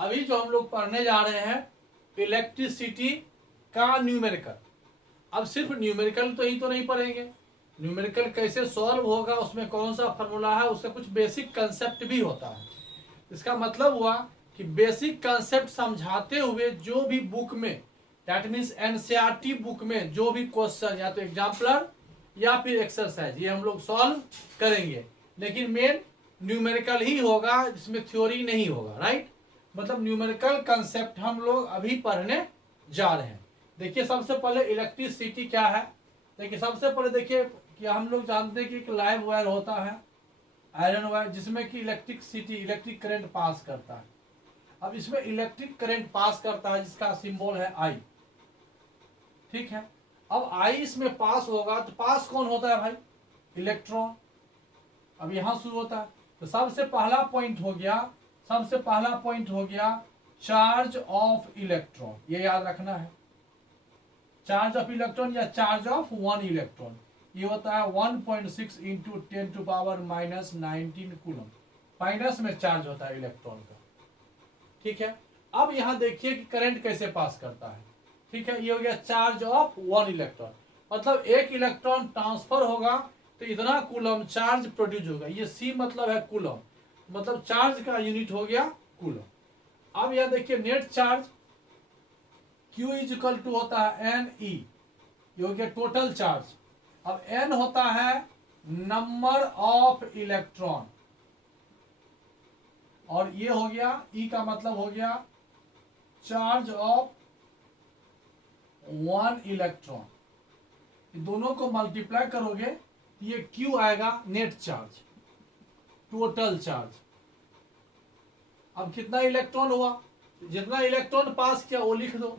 अभी जो हम लोग पढ़ने जा रहे हैं इलेक्ट्रिसिटी का न्यूमेरिकल। अब सिर्फ न्यूमेरिकल तो ही तो नहीं पढ़ेंगे, न्यूमेरिकल कैसे सॉल्व होगा, उसमें कौन सा फॉर्मूला है, उसका कुछ बेसिक कंसेप्ट भी होता है। इसका मतलब हुआ कि बेसिक कंसेप्ट समझाते हुए जो भी बुक में, दैट मीन्स एनसीईआरटी बुक में जो भी क्वेश्चन या तो एग्जाम्पलर या फिर एक्सरसाइज, ये हम लोग सॉल्व करेंगे, लेकिन मेन न्यूमेरिकल ही होगा, जिसमें थ्योरी नहीं होगा। राइट, मतलब न्यूमेरिकल कंसेप्ट हम लोग अभी पढ़ने जा रहे हैं। देखिए सबसे पहले इलेक्ट्रिसिटी क्या है। देखिए सबसे पहले देखिए कि हम लोग जानते हैं कि एक लाइव वायर होता है, आयरन वायर, जिसमें कि इलेक्ट्रिक करंट पास करता है। अब इसमें इलेक्ट्रिक करंट पास करता है जिसका सिंबल है आई। ठीक है, अब आई इसमें पास होगा तो पास कौन होता है भाई? इलेक्ट्रॉन। अब यहां शुरू होता है, तो सबसे पहला पॉइंट हो गया चार्ज ऑफ इलेक्ट्रॉन। ये याद रखना है, चार्ज ऑफ इलेक्ट्रॉन या चार्ज ऑफ वन इलेक्ट्रॉन, ये होता है 1.6 इंटू 10⁻⁻19 कूलम। माइनस में चार्ज होता है इलेक्ट्रॉन का। ठीक है, अब यहां देखिए कि करंट कैसे पास करता है। ठीक है, ये हो गया चार्ज ऑफ वन इलेक्ट्रॉन, मतलब एक इलेक्ट्रॉन ट्रांसफर होगा तो इतना कूलम चार्ज प्रोड्यूस होगा। ये सी मतलब है कूलम, मतलब चार्ज का यूनिट हो गया कूलम। अब यहां देखिए net charge Q is equal to होता है NE, ये हो गया टोटल चार्ज। अब N होता है नंबर ऑफ इलेक्ट्रॉन, और ये हो गया E का मतलब हो गया चार्ज ऑफ वन इलेक्ट्रॉन। दोनों को मल्टीप्लाई करोगे ये Q आएगा नेट चार्ज, टोटल चार्ज। अब कितना इलेक्ट्रॉन हुआ, जितना इलेक्ट्रॉन पास किया वो लिख दो,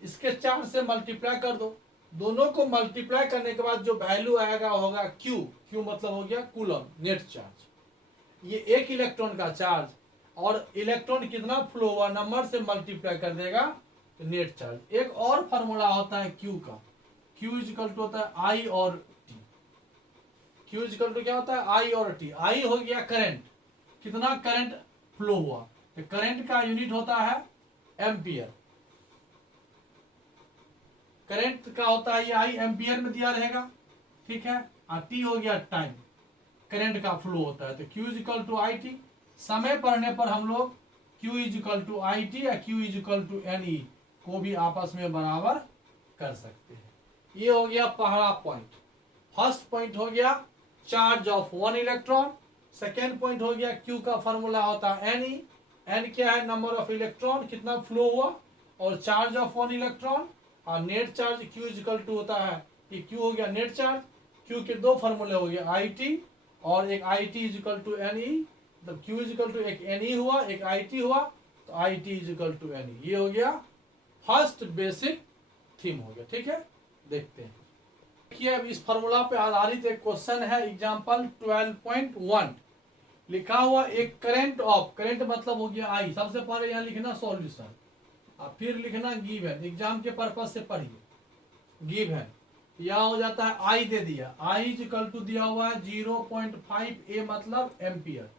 इसके चार्ज से मल्टीप्लाई कर दो, दोनों को मल्टीप्लाई करने के बाद जो वैल्यू आएगा होगा Q मतलब हो गया कूलम नेट चार्ज। ये एक इलेक्ट्रॉन का चार्ज, और इलेक्ट्रॉन कितना फ्लो हुआ नंबर से मल्टीप्लाई कर देगा तो नेट चार्ज। एक और फार्मूला होता है Q का, Q इज इक्वल टू होता है I और T। Q is equal to क्या होता है? I और T। I हो गया करंट, कितना करंट फ्लो हुआ, तो करंट का यूनिट होता है एम्पियर। करंट का होता है ये आई, एम्पियर में दिया रहेगा। ठीक है, और टी हो गया टाइम, करंट का फ्लो होता है, तो Q is equal to I T. समय पढ़ने पर हम लोग Q is equal to I T या Q is equal to NE को भी आपस में बराबर कर सकते हैं। ये हो गया पहला पॉइंट। फर्स्ट पॉइंट हो गया charge of one electron. Second point हो गया Q का फॉर्मूला होता है NE। N क्या है? नंबर ऑफ इलेक्ट्रॉन, कितना फ्लो हुआ, और चार्ज ऑफ वन इलेक्ट्रॉन। और net charge Q is equal to होता है कि Q हो गया नेट चार्ज। Q के दो फॉर्मूले हो गए IT और एक IT is equal to NE। मतलब Q इज इक्वल टू एक NE हुआ, एक IT हुआ, तो IT is equal to NE। ये हो गया फर्स्ट बेसिक थीम हो गया। ठीक है, देखते हैं। देखिए अब इस फॉर्मूला पे आधारित एक क्वेश्चन है, एग्जांपल 12.1 लिखा हुआ एक करंट ऑफ, करंट मतलब हो गया I। सबसे पहले यहाँ लिखना सॉल्यूशन, और फिर लिखना गिवन, एग्जाम के पर्पज से पढ़िए। गिवन यहाँ हो जाता है I दे दिया, I इज इक्वल टू दिया हुआ है 0.5 A मतलब एम्पियर।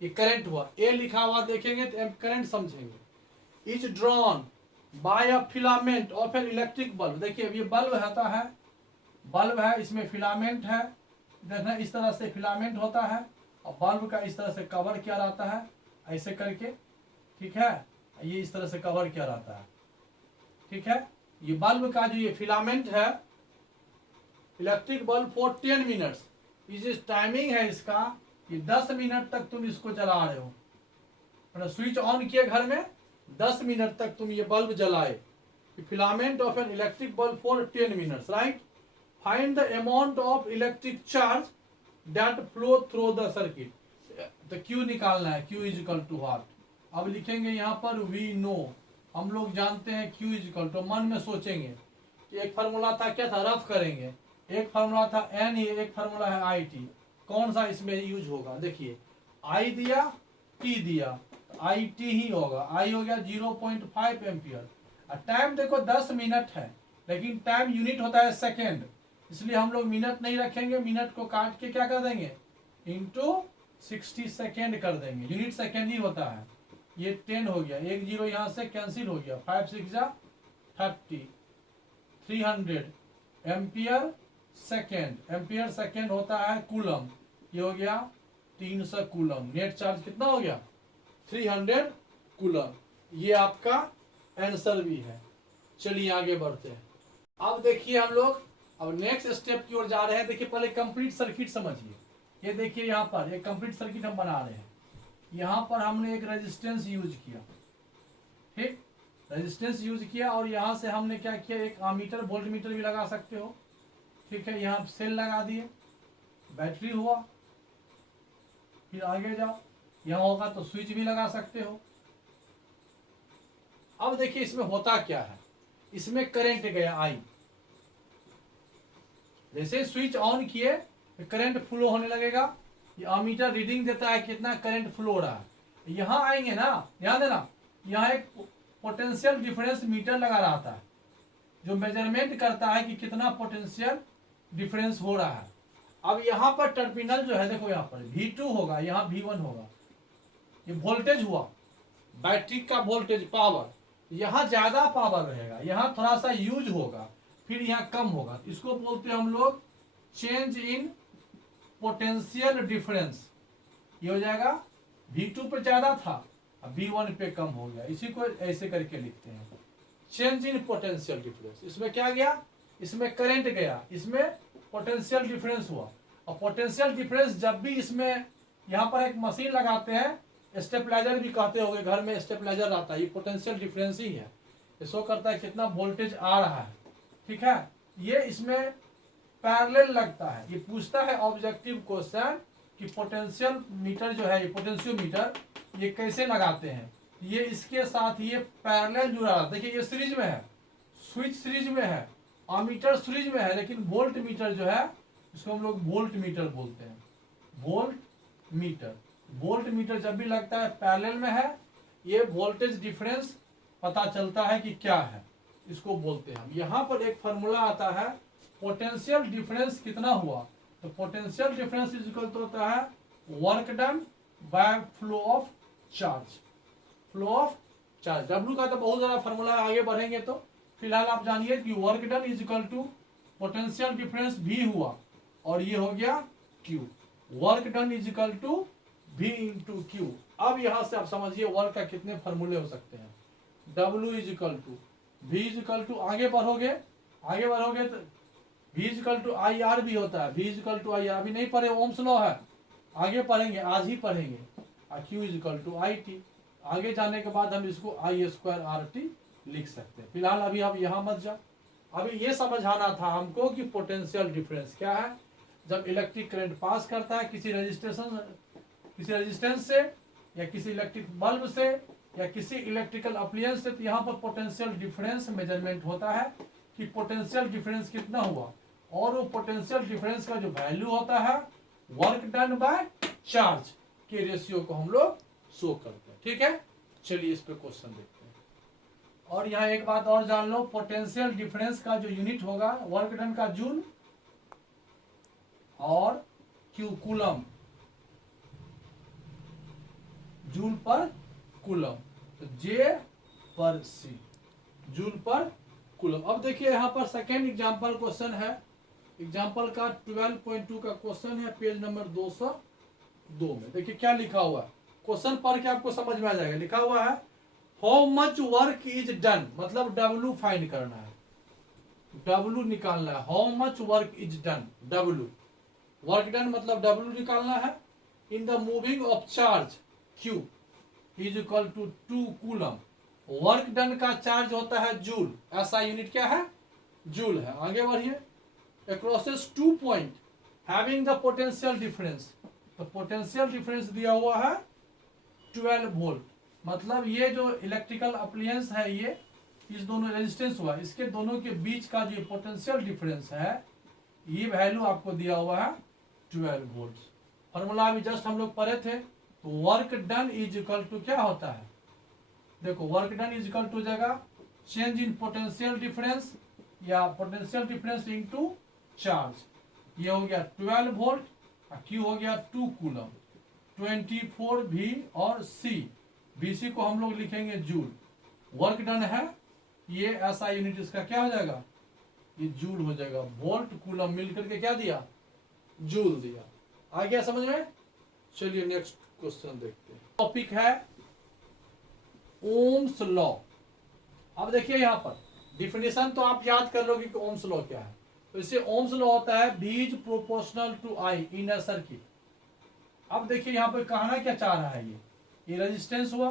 ये करंट हुआ, A लिखा हुआ देखेंगे तो करंट समझेंगे। Is drawn by a filament of an electric bulb. देखिए ये बल्ब होता है, बल्ब है, इसमें फिलामेंट है, देखना इस तरह से फिलामेंट होता है, और बल्ब का इस तरह से कवर किया रहता है ऐसे करके। ठीक है, ये इस तरह से कवर किया रहता है। ठीक है, ये बल्ब का जो ये फिलामेंट है, इलेक्ट्रिक बल्ब फॉर 10 मिनट्स, ये टाइमिंग है इसका, ये 10 मिनट तक तुम इसको जला रहे हो, मतलब स्विच ऑन किए घर में 10 मिनट तक तुम ये बल्ब जलाए। Filament of an electric bulb for 10 minutes. Right, find the amount of electric charge that flow through the circuit. तो Q निकालना है, Q is equal to what. अब लिखेंगे यहाँ पर वी नो, हम लोग जानते हैं Q इज इक्वल टू, मन में सोचेंगे कि एक फार्मूला था, क्या था, रफ करेंगे। एक फार्मूला था NE, एक फार्मूला है IT, कौन सा इसमें यूज होगा? देखिए I दिया, T दिया, तो IT ही होगा। I हो गया 0.5 एम्पियर। टाइम देखो 10 मिनट है, लेकिन टाइम यूनिट होता है सेकेंड, इसलिए हम लोग मिनट नहीं रखेंगे, मिनट को काट के क्या कर देंगे, इंटू 60 सेकेंड कर देंगे। यूनिट सेकेंड ही होता है, ये 10 हो गया, एक जीरो यहाँ से कैंसिल हो गया, 5 6 जा 30, 300 एम्पियर सेकेंड, एम्पियर सेकेंड होता है कूलम, ये हो गया 300 कूलम, नेट चार्ज कितना हो गया 300 कूलम। ये आपका आंसर भी है। चलिए आगे बढ़ते हैं। अब देखिए हम लोग अब नेक्स्ट स्टेप की ओर जा रहे हैं। देखिए पहले कंप्लीट सर्किट समझिए। ये देखिए यहाँ पर एक कंप्लीट सर्किट हम बना रहे हैं। यहाँ पर हमने एक रेजिस्टेंस यूज किया, ठीक, रेजिस्टेंस यूज किया, और यहाँ से हमने क्या किया, एक अमीटर वोल्ट मीटर भी लगा सकते हो, ठीक है। यहाँ सेल लगा दिए, बैटरी हुआ, फिर आगे जाओ, यहाँ होगा तो स्विच भी लगा सकते हो। अब देखिए इसमें होता क्या है, इसमें करंट गया आई, जैसे स्विच ऑन किए करंट फ्लो होने लगेगा। ये अमीटर रीडिंग देता है कितना करंट फ्लो हो रहा है। यहाँ आएंगे ना, ध्यान देना, यहाँ एक पोटेंशियल डिफरेंस मीटर लगा रहता है जो मेजरमेंट करता है कि कितना पोटेंशियल डिफरेंस हो रहा है। अब यहाँ पर टर्मिनल जो है, देखो यहाँ पर V2 होगा, यहाँ V1 होगा, ये वोल्टेज हुआ, बैटरी का वोल्टेज पावर, यहाँ ज्यादा पावर रहेगा, यहाँ थोड़ा सा यूज होगा, फिर यहाँ कम होगा। इसको बोलते हैं हम लोग चेंज इन पोटेंशियल डिफरेंस। ये हो जाएगा V2 पे ज्यादा था, अब V1 पे कम हो गया, इसी को ऐसे करके लिखते हैं चेंज इन पोटेंशियल डिफरेंस। इसमें क्या गया, इसमें करंट गया, इसमें पोटेंशियल डिफरेंस हुआ। और पोटेंशियल डिफरेंस जब भी इसमें, यहाँ पर एक मशीन लगाते हैं, स्टेबलाइजर भी कहते होंगे, घर में स्टेबलाइजर आता है, ये पोटेंशियल डिफरेंस ही है, ये शो करता है कितना वोल्टेज आ रहा है, ठीक है। ये इसमें पैरेलल लगता है। ये पूछता है ऑब्जेक्टिव क्वेश्चन कि पोटेंशियल मीटर जो है, ये पोटेंशियोमीटर ये कैसे लगाते हैं। ये इसके साथ ये पैरेलल जुड़ा है। देखिए ये सीरीज में है, स्विच सीरीज में है, अमीटर सीरीज में है, लेकिन वोल्ट मीटर जो है इसको हम लोग वोल्ट मीटर बोलते हैं, वोल्ट मीटर। वोल्ट मीटर जब भी लगता है पैरेलल में है, ये वोल्टेज डिफरेंस पता चलता है कि क्या है, इसको बोलते हैं हम। यहाँ पर एक फॉर्मूला आता है पोटेंशियल डिफरेंस कितना हुआ, तो potential difference is equal to होता है work done by flow of charge, flow of charge. W का तो बहुत ज्यादा फॉर्मूला, आगे बढ़ेंगे तो फिलहाल आप जानिए कि work done is equal to potential difference भी हुआ, और ये हो गया Q, work done is equal to V into Q. अब यहां से आप समझिए वर्क का कितने फॉर्मूले हो सकते हैं। W is equal to V is equal to, आगे बढ़ोगे तो V is equal to I R भी होता है, V is equal to I R, अभी नहीं पढ़े, ओम्स लॉ है, आगे पढ़ेंगे, आज ही पढ़ेंगे। और Q is equal to I T, आगे जाने के बाद हम इसको आई स्क्वायर आर टी लिख सकते हैं। फिलहाल अभी आप यहाँ मत जाओ, अभी ये समझाना था हमको कि पोटेंशियल डिफरेंस क्या है। जब इलेक्ट्रिक करंट पास करता है किसी रेजिस्टेंस से, या किसी इलेक्ट्रिक बल्ब से, या किसी इलेक्ट्रिकल अप्लायंस से, तो यहाँ पर पोटेंशियल डिफरेंस मेजरमेंट होता है कि पोटेंशियल डिफरेंस कितना हुआ, और वो पोटेंशियल डिफरेंस का जो वैल्यू होता है वर्क डन बाय चार्ज के रेशियो को हम लोग शो करते हैं, ठीक है। चलिए इस पे क्वेश्चन देखते हैं। और यहाँ एक बात और जान लो, पोटेंशियल डिफरेंस का जो यूनिट होगा वर्क डन का जूल, और क्यू कूलम, जूल पर कूलम, तो जे पर सी, जूल पर कूलम। अब देखिए यहाँ पर सेकेंड एग्जांपल क्वेश्चन है, एग्जांपल का 12.2 का क्वेश्चन है, पेज नंबर 202 में। देखिए क्या लिखा हुआ है, क्वेश्चन पढ़ के आपको समझ में आ जाएगा। लिखा हुआ है how much work is done, मतलब W फाइंड करना है, W निकालना है। How much work is done, W work done मतलब W निकालना है in the moving of charge Q is equal to 2 coulomb. Work done का चार्ज होता है जूल, ऐसा यूनिट क्या है, जूल है। आगे बढ़िए, अक्रॉसेस 2 point having the potential difference, तो पोटेंशियल डिफरेंस दिया हुआ है 12 वोल्ट, मतलब ये जो इलेक्ट्रिकल अप्लायंस है, ये इस दोनों रेजिस्टेंस हुआ, इसके दोनों के बीच का जो पोटेंशियल डिफरेंस है, ये वैल्यू आपको दिया हुआ है 12 वोल्ट। फॉर्मूला अभी जस्ट हम लोग पढ़े थे, तो work done is equal to क्या होता है, देखो work done is equal to जगह चेंज इन पोटेंशियल डिफरेंस, या पोटेंशियल डिफरेंस इनटू चार्ज, ये हो गया 12 वोल्ट, Q हो गया 2 कूलम, 24 V और C BC को हम लोग लिखेंगे जूल। वर्क डन है, ये SI यूनिट इसका क्या हो जाएगा, ये जूल हो जाएगा। वोल्ट कूलम मिलकर के क्या दिया, जूल दिया। आ गया समझ में। चलिए नेक्स्ट क्वेश्चन देखते हैं। टॉपिक है ओम्स लॉ। अब देखिए यहाँ पर डिफिनेशन तो आप याद कर लोगे कि ओम्स लॉ क्या है। तो इससे ओम्स लॉ होता है V is proportional to I in a circuit. अब देखिए यहाँ पर कहना क्या चाह रहा है, ये रेजिस्टेंस हुआ,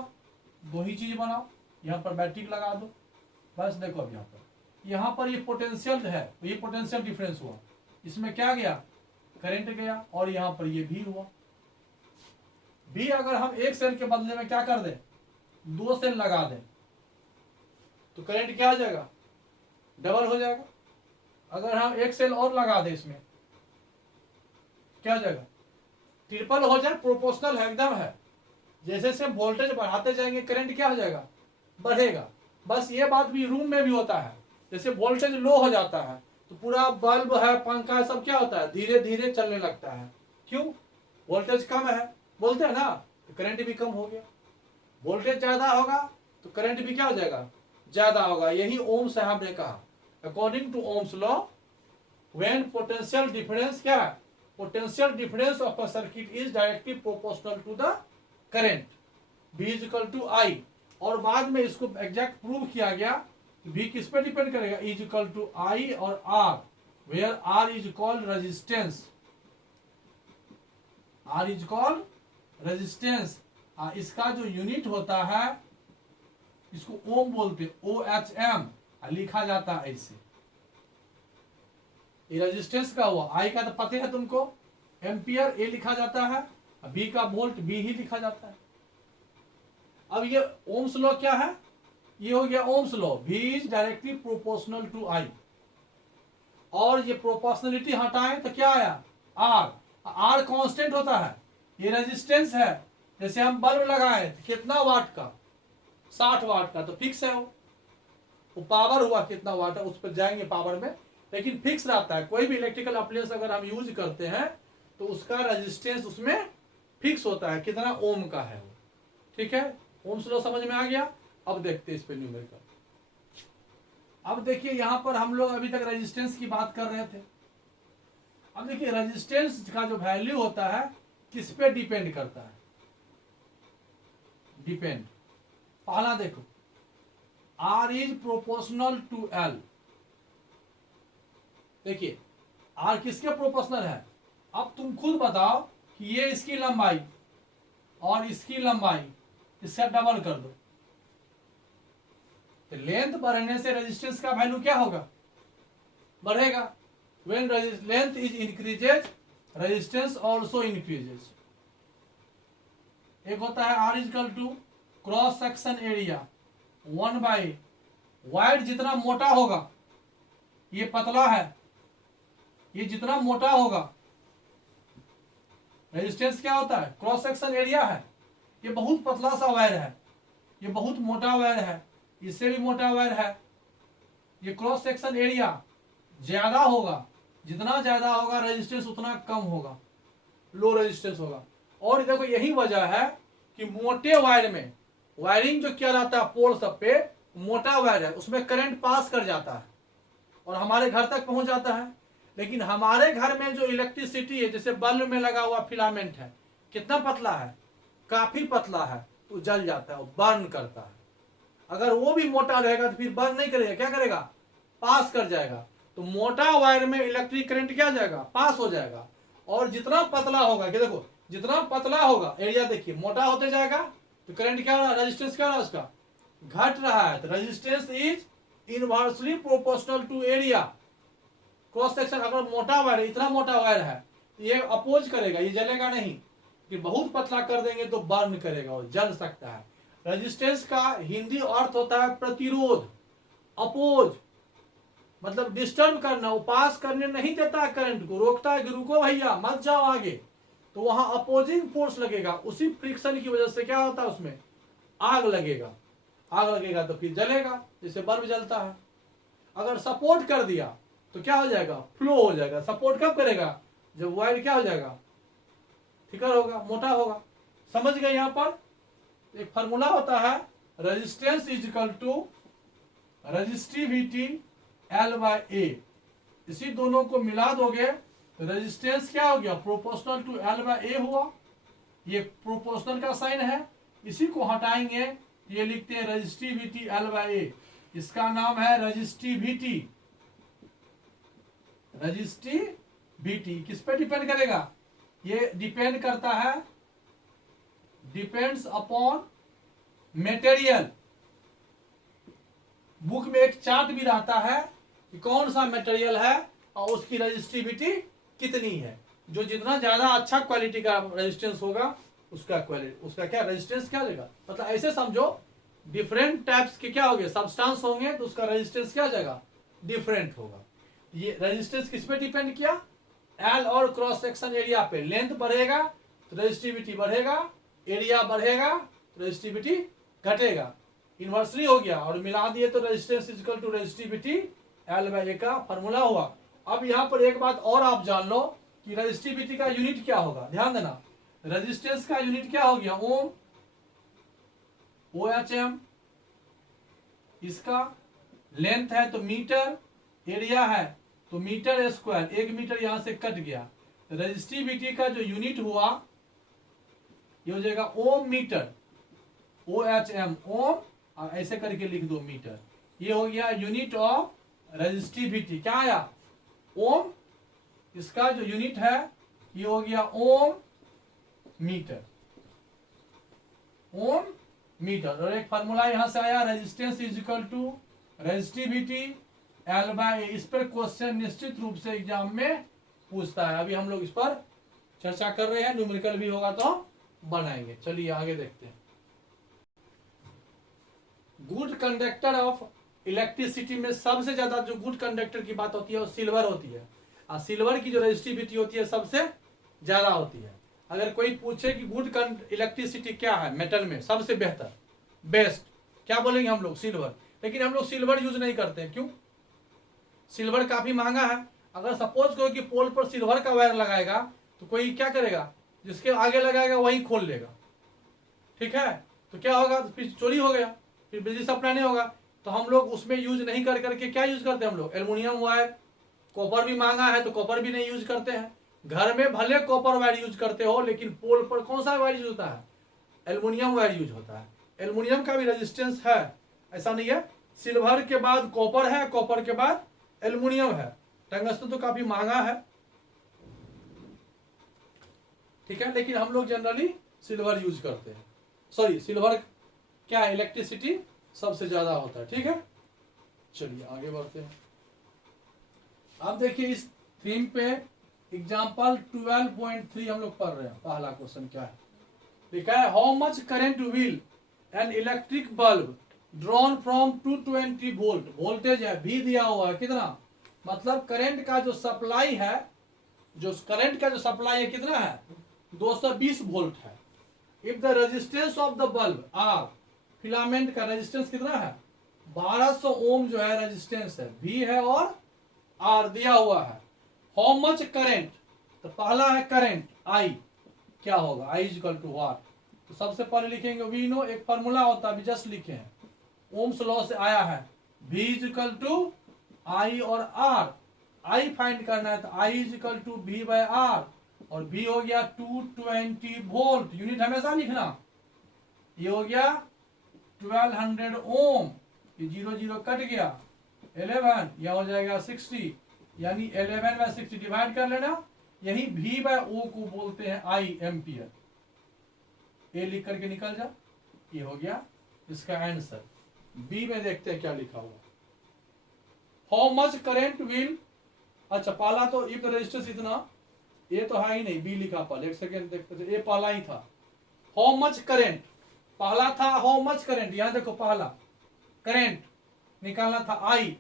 दो ही चीज बनाओ, यहाँ पर बैटरी लगा दो, बस। देखो अब यहाँ पर ये पोटेंशियल है, तो ये पोटेंशियल डिफरेंस हुआ, इसमें क्या गया, करंट गया, और यहाँ पर ये भी हुआ। भी अगर हम एक सेल के बदले में क्या कर दें, दो सेल लगा दें, तो करंट क्या आ जाएगा, डबल हो जाएगा। अगर हम एक सेल और लगा दें इसमें, क्या हो जाएगा, ट्रिपल हो जाए। प्रोपोर्शनल है, एकदम है। जैसे जैसे वोल्टेज बढ़ाते जाएंगे करंट क्या हो जाएगा, बढ़ेगा। बस ये बात भी रूम में भी होता है। जैसे वोल्टेज लो हो जाता है तो पूरा बल्ब है, पंखा है, सब क्या होता है, धीरे धीरे चलने लगता है। क्यों, वोल्टेज कम है, बोलते हैं ना, तो करंट भी कम हो गया। वोल्टेज ज्यादा होगा तो करंट भी क्या हो जाएगा, ज्यादा होगा। यही ओम्स है, हमने कहा according to Ohm's law when potential difference क्या है, potential difference of a circuit is directly proportional to the current, V is equal to I। और बाद में इसको एग्जैक्ट प्रूव किया गया, V किस पे डिपेंड करेगा, इज इक्वल टू I और R, where R is called resistance, R is called resistance. इसका जो यूनिट होता है इसको ओम बोलते, OHM लिखा जाता है ऐसे। ये रेजिस्टेंस का हुआ, I का तो पता है तुमको, एम्पियर A लिखा जाता है, V का वोल्ट B ही लिखा जाता है। अब ये ओम्स लॉ क्या है, ये हो गया Ohm's law, V is directly proportional to I। और ये प्रोपोर्शनलिटी हटाएं तो क्या आया, R कांस्टेंट होता है। ये रेजिस्टेंस है, जैसे हम बल्ब लगाए कितना वाट का, 60 वाट का, तो फिक्स है वो पावर हुआ कितना वाट है, उस पर जाएंगे पावर में, लेकिन फिक्स रहता है। कोई भी इलेक्ट्रिकल अप्लायंस अगर हम यूज करते हैं तो उसका रेजिस्टेंस उसमें फिक्स होता है, कितना ओम का है वो। ठीक है, ओम्स लॉ समझ में आ गया। अब देखते हैं इस पे न्यूमेरिकल। अब देखिए यहां पर हम लोग अभी तक रेजिस्टेंस की बात कर रहे थे। अब देखिए रेजिस्टेंस का जो वैल्यू होता है किस पे डिपेंड करता है, डिपेंड, पहला देखो R is proportional to L। देखिए R किसके प्रोपोर्शनल है, अब तुम खुद बताओ कि ये इसकी लंबाई और इसकी लंबाई, इसका डबल कर दो, तो लेंथ बढ़ने से रेजिस्टेंस का वैल्यू क्या होगा, बढ़ेगा। When length is increases resistance also increases. एक होता है R equal to cross section area 1/, wide जितना मोटा होगा, ये पतला है, ये जितना मोटा होगा, रेजिस्टेंस क्या होता है, क्रॉस सेक्शन एरिया है। ये बहुत पतला सा वायर है, ये बहुत मोटा वायर है, इससे भी मोटा वायर है। ये क्रॉस सेक्शन एरिया ज्यादा होगा, जितना ज्यादा होगा रेजिस्टेंस उतना कम होगा, लो रेजिस्टेंस होगा। और देखो यही वजह है कि मोटे वायर में वायरिंग जो किया जाता है पोल सब पे, मोटा वायर है, उसमें करंट पास कर जाता है और हमारे घर तक पहुंच जाता है। लेकिन हमारे घर में जो इलेक्ट्रिसिटी है, जैसे बल्ब में लगा हुआ फिलामेंट है, कितना पतला है, काफी पतला है, तो जल जाता है, वो बर्न करता है। अगर वो भी मोटा रहेगा तो फिर बर्न नहीं करेगा, क्या करेगा, पास कर जाएगा। तो मोटा वायर में इलेक्ट्रिक करंट क्या जाएगा, पास हो जाएगा। और जितना पतला होगा, कि देखो जितना पतला होगा एरिया, देखिए मोटा होते जाएगा तो करंट क्या हो रहा है, रेजिस्टेंस क्या हो रहा है, उसका घट रहा है। तो resistance is inversely proportional to area. Cross section अगर मोटा वायर है, इतना मोटा वायर है, तो ये अपोज करेगा, ये जलेगा नहीं। कि बहुत पतला कर देंगे तो बर्न करेगा, वो जल सकता है। रेजिस्टेंस का हिंदी अर्थ होता है प्रतिरोध, अपोज, मतलब डिस्टर्ब करना, वो पास करने नहीं देता है, करंट को रोकता है कि रुको भैया मत जाओ आगे। तो वहां अपोजिंग फोर्स लगेगा, उसी फ्रिक्शन की वजह से क्या होता है, उसमें आग लगेगा। आग लगेगा तो फिर जलेगा, जैसे बल्ब जलता है। अगर सपोर्ट कर दिया तो क्या हो जाएगा, फ्लो हो जाएगा। सपोर्ट कब करेगा, जब वायर क्या हो जाएगा, थिकर होगा, मोटा होगा। समझ गए यहाँ पर। एक फार्मूला होता है resistance is equal to resistivity L by A। इसी दोनों को मिला दोगे तो रेजिस्टेंस क्या हो गया, proportional to L by A हुआ। ये प्रोपोर्शनल का साइन है, इसी को हटाएंगे, ये लिखते हैं रजिस्टिविटी L बाय A। इसका नाम है रजिस्टिविटी। रजिस्टिविटी किस पे डिपेंड करेगा, ये डिपेंड करता है, डिपेंड्स अपॉन मटेरियल। बुक में एक चार्ट भी रहता है कि कौन सा मटेरियल है और उसकी रजिस्टिविटी कितनी है। जो जितना ज्यादा अच्छा क्वालिटी का रेजिस्टेंस होगा उसका क्या रेजिस्टेंस क्या देगा। मतलब ऐसे समझो डिफरेंट टाइप्स के क्या होंगे, सब्सटेंस होंगे तो उसका रेजिस्टेंस क्या जाएगा, डिफरेंट होगा। ये रेजिस्टेंस किस पे डिपेंड किया, एल और क्रॉस सेक्शन एरिया पे। लेंथ बढ़ेगा तो रेजिस्टिविटी बढ़ेगा, एरिया बढ़ेगा तो रेजिस्टिविटी घटेगा। इन्वर्सली हो गया और मिला दिए तो resistance is equal to resistivity L by A का फॉर्मूला हुआ। अब यहाँ पर एक बात और आप जान लो कि रेजिस्टिविटी का यूनिट क्या होगा, ध्यान देना। रेजिस्टेंस का यूनिट क्या हो गया, ओम, OHM। इसका लेंथ है तो मीटर, एरिया है तो मीटर स्क्वायर, 1 मीटर यहां से कट गया। रेजिस्टिविटी का जो यूनिट हुआ ये हो जाएगा ओम मीटर, OHM ओम, और ऐसे करके लिख दो मीटर। ये हो गया यूनिट ऑफ रेजिस्टिविटी, क्या आया, ओम। इसका जो यूनिट है ये हो गया ओम मीटर, ओम मीटर। और एक फार्मूला यहां से आया resistance is equal to resistivity L by A। इस पर क्वेश्चन निश्चित रूप से एग्जाम में पूछता है। अभी हम लोग इस पर चर्चा कर रहे हैं, न्यूमेरिकल भी होगा तो बनाएंगे। चलिए आगे देखते हैं। गुड कंडक्टर ऑफ इलेक्ट्रिसिटी में सबसे ज्यादा जो गुड कंडक्टर की बात होती है वो सिल्वर होती है, और सिल्वर की जो रेजिस्टिविटी होती है सबसे ज्यादा होती है। अगर कोई पूछे कि गुड इलेक्ट्रिसिटी क्या है मेटल में सबसे बेहतर, बेस्ट, क्या बोलेंगे हम लोग, सिल्वर। लेकिन हम लोग सिल्वर यूज नहीं करते, क्यों, सिल्वर काफी महंगा है। अगर सपोज कोई कि पोल पर सिल्वर का वायर लगाएगा तो कोई क्या करेगा, जिसके आगे लगाएगा वही खोल लेगा, ठीक है, तो क्या होगा, तो फिर चोरी हो गया, फिर बिजली सप्लाई नहीं होगा। तो हम लोग उसमें यूज नहीं कर करके क्या यूज करते हैं हम लोग, एल्युमिनियम वायर। कॉपर भी महंगा है तो कॉपर भी नहीं यूज करते हैं। घर में भले कॉपर वायर यूज करते हो लेकिन पोल पर कौन सा वायर यूज होता है, एल्युमिनियम वायर यूज होता है। एल्युमिनियम का भी रेजिस्टेंस है, ऐसा नहीं है। सिल्वर के बाद कॉपर है, कॉपर के बाद एल्युमिनियम है। टंगस्टन तो काफी महंगा है, ठीक है, लेकिन हम लोग जनरली सिल्वर यूज करते हैं। सॉरी, सिल्वर क्या इलेक्ट्रिसिटी सबसे ज्यादा होता है, ठीक है। चलिए आगे बढ़ते हैं। अब देखिए इस थीम पे एग्जांपल 12.3 हम लोग पढ़ रहे हैं। पहला क्वेश्चन क्या है, लिखा है how much current will an electric bulb drawn from 220 volt. Voltage है भी दिया हुआ है, कितना, मतलब करंट का जो सप्लाई है, जो करंट का जो सप्लाई है कितना है, 220 वोल्ट है। If the resistance of the bulb are, filament का रेजिस्टेंस कितना है, 1200 ओम जो है रेजिस्टेंस है, भी है और आर दिया हुआ है। हाउ मच करंट, तो पहला है करंट आई, क्या होगा, आई इज इक्वल टू व्हाट। तो सबसे पहले लिखेंगे वी नो, एक फॉर्मूला होता है, अभी जस्ट लिखे हैं, ओम्स लॉ से आया है, V is equal to I और आर। आई फाइंड करना है तो I is equal to V by R, और V हो गया 220 वोल्ट। यूनिट हमेशा लिखना, ये हो गया 1200 ओम, ये 0 0 कट गया, 11, यह हो जाएगा 60, यानी 11 बाय 60 डिवाइड कर लेना। यही V बाय O को बोलते हैं आई एम्पियर। ए लिख करके निकल जा, ये हो गया इसका आंसर। बी में देखते हैं क्या लिखा हुआ, हाउ मच करेंट विल, अच्छा पहला तो इफ रेजिस्टेंस इतना, ये तो है ही नहीं, बी लिखा पहले, एक सेकेंड देखते थे, ये पहला ही था। हाउ मच करेंट पहला था, हाउ मच करेंट, यहां देखो पहला करेंट निकालना था आई,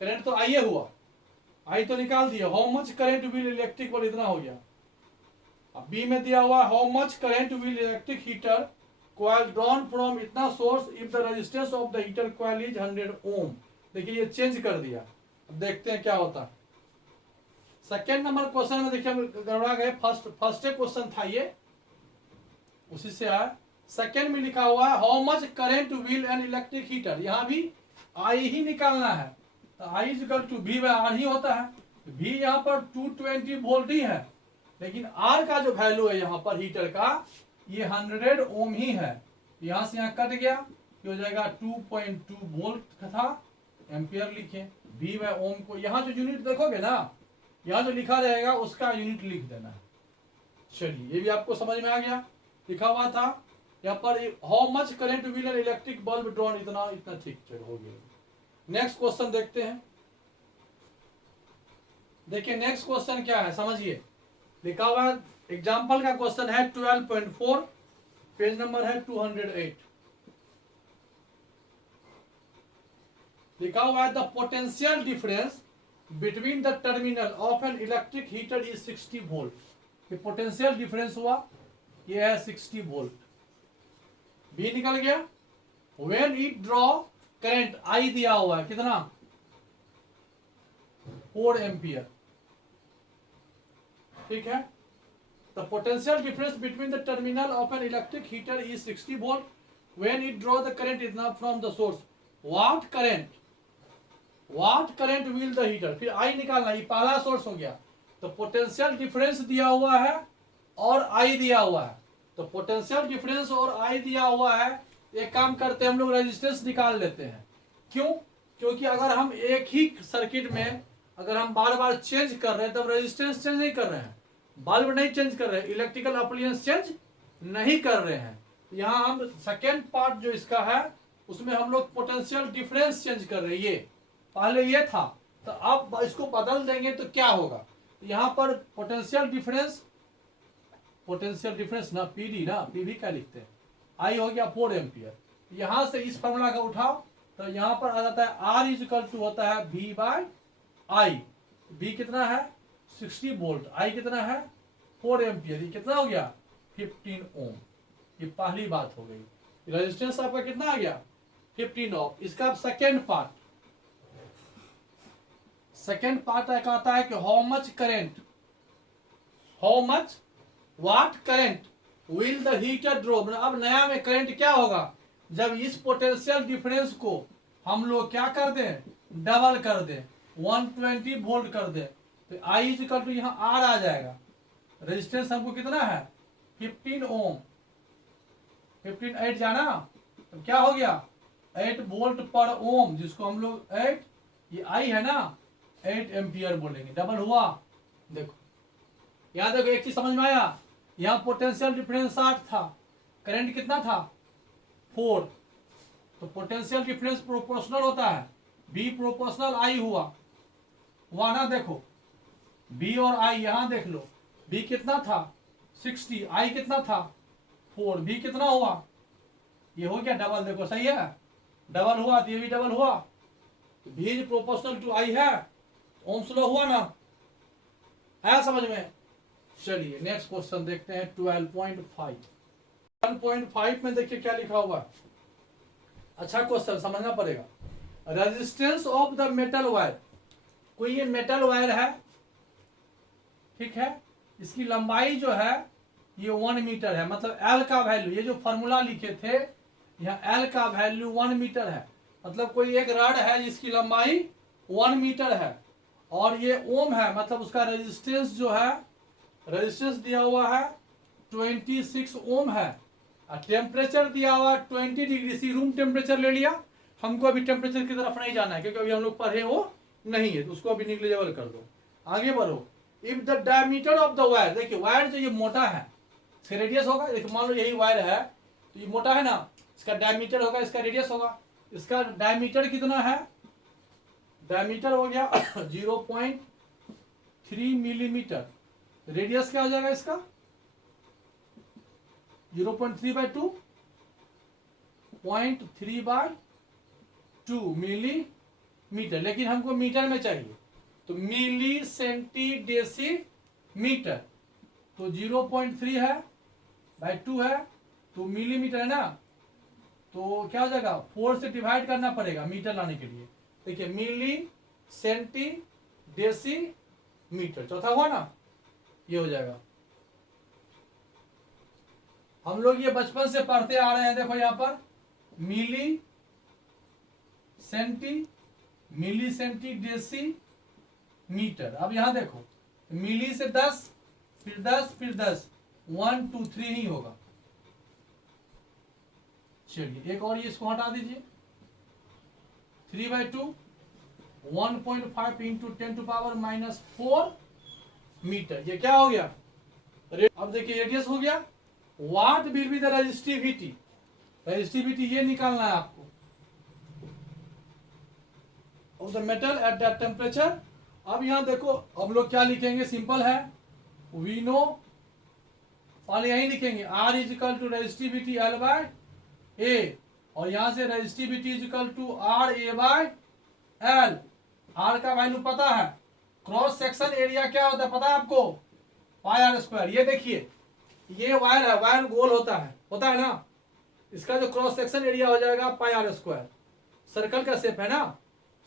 करेंट तो आई हुआ, आई तो निकाल दिया। How much current will electric बल इतना हो गया। अब बी में दिया हुआ how much current will electric heater coil drawn from इतना source if the resistance of the heater coil is 100 ohm। देखिए ये चेंज कर दिया, अब देखते हैं क्या होता है। सेकेंड नंबर क्वेश्चन में देखिए हम गड़बड़ा गए, फर्स्ट क्वेश्चन था ये, उसी से आया। सेकेंड में लिखा हुआ है how much current will an electric heater, यहाँ भी आई ही निकालना है, तो I is equal to V by R ही होता है। भी यहाँ पर 220 वोल्ट ही है, लेकिन आर का जो वैल्यू है यहाँ पर हीटर का ये 100 ओम ही है। यहाँ से यहाँ कट गया, ये हो जाएगा 2.2 वोल्ट तथा एम्पियर लिखे। वी बाय ओम को यहाँ जो यूनिट देखोगे ना, यहाँ जो लिखा रहेगा उसका यूनिट लिख देना है। चलिए ये भी आपको समझ में आ गया। लिखा हुआ था यहाँ पर how much current will an electric bulb drawn, इतना इतना ठीक चलो हो गया। नेक्स्ट क्वेश्चन देखते हैं। देखिए नेक्स्ट क्वेश्चन क्या है समझिए। लिखा हुआ एग्जाम्पल का क्वेश्चन है 12.4, पेज नंबर है 208। लिखा हुआ है the potential difference between the terminal of an electric heater is 60 volt. ये पोटेंशियल डिफरेंस हुआ, ये है 60 वोल्ट। बी निकल गया। When it draw current I दिया हुआ है कितना 4 एम्पियर, ठीक है। The potential difference between the terminal of an electric heater is 60 volt when it draw the current is not from the source. What current will the heater, फिर आई निकालना, ये पहला सोर्स हो गया। तो पोटेंशियल डिफरेंस दिया हुआ है और आई दिया हुआ है, तो पोटेंशियल डिफरेंस और आई दिया हुआ है। एक काम करते हैं हम लोग रेजिस्टेंस निकाल लेते हैं। क्यों? क्योंकि अगर हम एक ही सर्किट में अगर हम बार बार चेंज कर रहे हैं तब रेजिस्टेंस चेंज नहीं कर रहे हैं, बल्ब नहीं चेंज कर रहे हैं, इलेक्ट्रिकल अप्लायंस चेंज नहीं कर रहे हैं। यहाँ हम सेकेंड पार्ट जो इसका है उसमें हम लोग पोटेंशियल डिफरेंस चेंज कर रहे हैं। ये पहले ये था, तो अब इसको बदल देंगे तो क्या होगा। यहाँ पर पोटेंशियल डिफरेंस ना पीडी ना पीवी क्या लिखते हैं, आई हो गया 4 एम्पियर। यहां से इस फॉर्मूला का उठाओ तो यहां पर आ जाता है आर इज इक्वल टू होता है वी बाय आई। वी कितना है 60 वोल्ट, आई कितना है 4 एम्पियर, ये कितना हो गया 15 ओम। ये पहली बात हो गई। रेजिस्टेंस आपका कितना आ गया 15 ओम। इसका सेकेंड पार्ट कहता है कि how much what current will the heater draw. अब नया में करंट क्या होगा जब इस पोटेंशियल डिफरेंस को हम लोग क्या कर दें डबल कर दें 120 वोल्ट कर दें, तो आई इज इक्वल टू यहाँ आर आ जाएगा। रेजिस्टेंस हमको कितना है 15 ओम, 15 8 जाना, तो क्या हो गया 8 वोल्ट पर ओम, जिसको हम लोग 8 ये आई है ना 8 एम्पियर बोलेंगे। डबल हुआ। देखो यहाँ देखो एक चीज समझ में आया, यहाँ पोटेंशियल डिफरेंस 8 था, करंट कितना था 4, तो पोटेंशियल डिफरेंस प्रोपोर्शनल होता है, बी प्रोपोर्शनल आई हुआ ना। देखो बी और आई यहाँ देख लो, बी कितना था 60, आई कितना था 4, बी कितना हुआ ये हो गया डबल। देखो सही है, डबल हुआ तो ये भी डबल हुआ, तो बी इज प्रोपोर्शनल टू आई है, ओम्स लॉ हुआ ना, है समझ में। चलिए नेक्स्ट क्वेश्चन देखते हैं 12.5 में देखिए क्या लिखा हुआ है। अच्छा क्वेश्चन समझना पड़ेगा। Resistance of the metal wire, कोई ये मेटल वायर है, ठीक है, इसकी लंबाई जो है ये 1 मीटर है, मतलब एल का वैल्यू, ये जो फॉर्मूला लिखे थे यहाँ एल का वैल्यू 1 मीटर है, मतलब कोई एक रड है जिसकी लंबाई 1 मीटर है और ये ओम है, मतलब उसका रेजिस्टेंस जो है रेजिस्टेंस दिया हुआ है 26 ओम है, और टेम्परेचर दिया हुआ 20 डिग्री सी रूम टेम्परेचर ले लिया। हमको अभी टेम्परेचर की तरफ नहीं जाना है क्योंकि अभी हम लोग पढ़े वो नहीं है, तो उसको अभी निग्लिजिबल कर दो, आगे बढ़ो। If the diameter of the wire, देखिए वायर जो ये मोटा है इसका रेडियस होगा, देखिए मान लो यही वायर है तो ये मोटा है ना, इसका डायमीटर होगा, इसका रेडियस होगा। इसका डायमीटर कितना है, डायमीटर हो गया 0.3 मिलीमीटर, रेडियस क्या हो जाएगा इसका 0.3/2, 0.3/2 मिलीमीटर, लेकिन हमको मीटर में चाहिए तो मिली सेंटी डेसी मीटर, तो 0.3 है बाई 2 है तो मिलीमीटर है ना, तो क्या हो जाएगा 4 से डिवाइड करना पड़ेगा मीटर लाने के लिए। देखिए मिली सेंटी डेसी मीटर, चौथा हुआ ना, ये हो जाएगा। हम लोग ये बचपन से पढ़ते आ रहे हैं, देखो यहाँ पर मिली सेंटी डेसी मीटर। अब यहां देखो मिली से 10 फिर 10 फिर 10 1 2 3 ही होगा। चलिए एक और ये इसको हटा दीजिए 3/2 1.5 इंटू 10⁻⁻4 मीटर। ये क्या हो गया? अब देखिए रेडियस हो गया। What will be the resistivity? Resistivity ये निकालना है आपको of the metal at that temperature. अब यहां देखो हम लोग क्या लिखेंगे, सिंपल है, वी नो, पहले यही लिखेंगे R is equal to resistivity L by A, और यहां से resistivity is equal to RA/L। R का वैल्यू पता है, क्रॉस सेक्शन एरिया क्या होता है पता है आपको? πr²। ये देखिए ये वायर है, वायर गोल होता है ना, इसका जो क्रॉस सेक्शन एरिया हो जाएगा πr²। सर्कल का शेप है ना,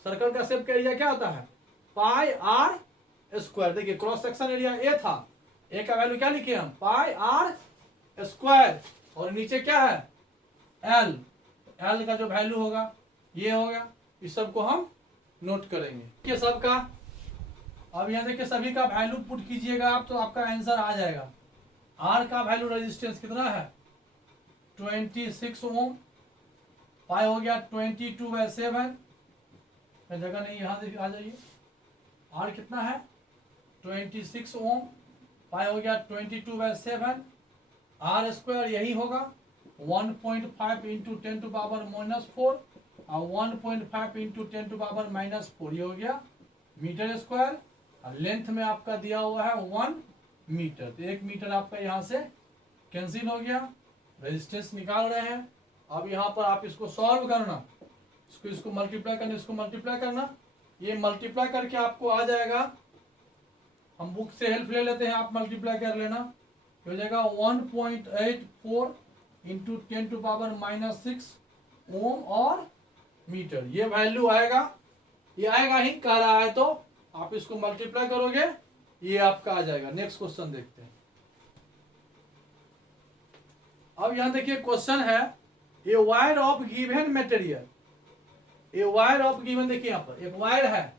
सर्कल का शेप का एरिया क्या होता है? πr²। देखिए क्रॉस सेक्शन एरिया ए था, ए का वैल्यू क्या लिखे हम? πr², और नीचे क्या है? L। L का जो वैल्यू होगा ये होगा। इस सब को हम नोट करेंगे ये सब का। अब यहाँ देखिए सभी का वैल्यू पुट कीजिएगा आप, तो आपका आंसर आ जाएगा। R का वैल्यू रेजिस्टेंस कितना है? 26 ओम। पाई हो गया 22/7। जगह नहीं, यहां देखिए आ जाइए। R कितना है? 26 ओम। पाई हो गया 22/7। R² यही होगा 1.5 इंटू 10⁻⁻4 और 1.5 इंटू 10⁻⁻4 ये हो गया मीटर स्क्वायर। और लेंथ में आपका दिया हुआ है 1 मीटर, तो 1 मीटर आपका यहां से कैंसिल हो गया। रेजिस्टेंस निकाल रहे हैं। अब यहां पर आप इसको सॉल्व करना, इसको मल्टीप्लाई करना, इसको मल्टीप्लाई करना। ये मल्टीप्लाई करके आपको आ जाएगा, हम बुक से हेल्प ले लेते हैं, आप मल्टीप्लाई कर लेना। हो जाएगा 1.84 इंटू 10⁻⁻6 ओम और मीटर। ये वैल्यू आएगा, ये आएगा ही कह रहा है, तो आप इसको मल्टीप्लाई करोगे ये आपका आ जाएगा। नेक्स्ट क्वेश्चन देखते हैं। अब यहां देखिए क्वेश्चन है, a wire of given material, a wire of given, देखिए यहां पर एक वायर है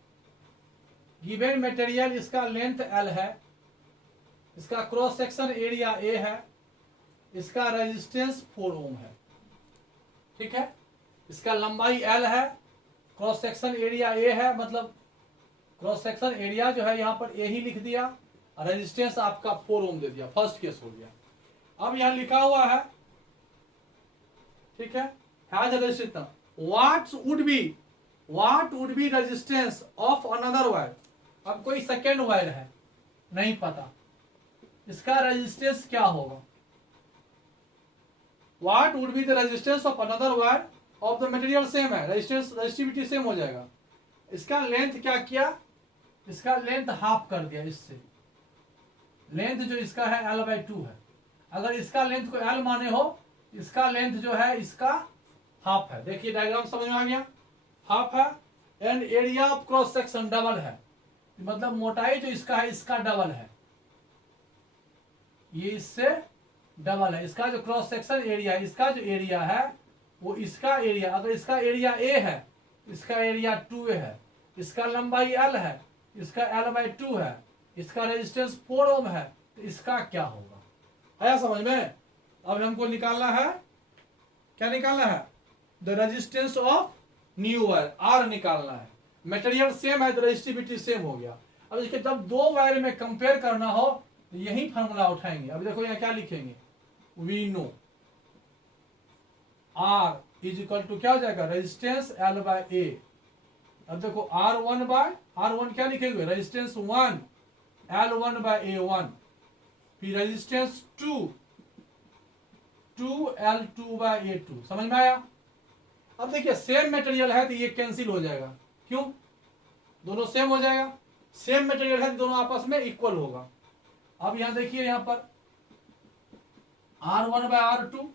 गिवन मटेरियल, इसका लेंथ L है, इसका क्रॉस सेक्शन एरिया A है, इसका रेजिस्टेंस 4 ओम है, ठीक है। इसका लंबाई L है, क्रॉस सेक्शन एरिया A है, मतलब क्रॉस सेक्शन एरिया जो है यहाँ पर A ही लिख दिया, रेजिस्टेंस आपका 4 ओम दे दिया, फर्स्ट केस हो गया। अब यहां लिखा हुआ है, ठीक है, has resistance what would B resistance of another wire. अब कोई सेकेंड वायर है, नहीं पता इसका रेजिस्टेंस क्या होगा। What would be the resistance of another wire of the material same है, रेजिस्टिविटी सेम हो जाएगा। इसका लेंथ क्या किया, इसका लेंथ हाफ कर दिया, इससे लेंथ जो इसका है L/2 है। अगर इसका लेंथ को L माने हो, इसका लेंथ जो है इसका हाफ है। देखिए डायग्राम समझ में आ गया, हाफ है and area of cross section double है, मतलब मोटाई जो इसका है इसका डबल है, ये इससे डबल है। इसका जो क्रॉस सेक्शन एरिया है, इसका जो एरिया है वो इसका एरिया, अगर इसका एरिया A है, इसका एरिया 2A है, इसका लंबाई L है, इसका L/2 है, इसका रेजिस्टेंस 4 ओम है, तो इसका क्या होगा? आया समझ में? अब हमको निकालना है, क्या निकालना है? The resistance of new wire, R निकालना है। मटेरियल सेम है तो रेजिस्टिविटी सेम हो गया। अब इसके जब दो वायर में कंपेयर करना हो तो यही फॉर्मूला उठाएंगे। अब देखो यहाँ क्या लिखेंगे, we know R is equal to क्या हो जाएगा, रेजिस्टेंस L/A। अब देखो R1 क्या लिखेंगे, रेजिस्टेंस 1 L1/A1, फिर रेजिस्टेंस 2 L2/A2। समझ में आया? अब देखिए सेम मटेरियल है तो ये कैंसिल हो जाएगा, क्यों? दोनों सेम हो जाएगा, सेम मटेरियल है तो दोनों आपस में इक्वल होगा। अब यहां देखिए, यहां पर R1/R2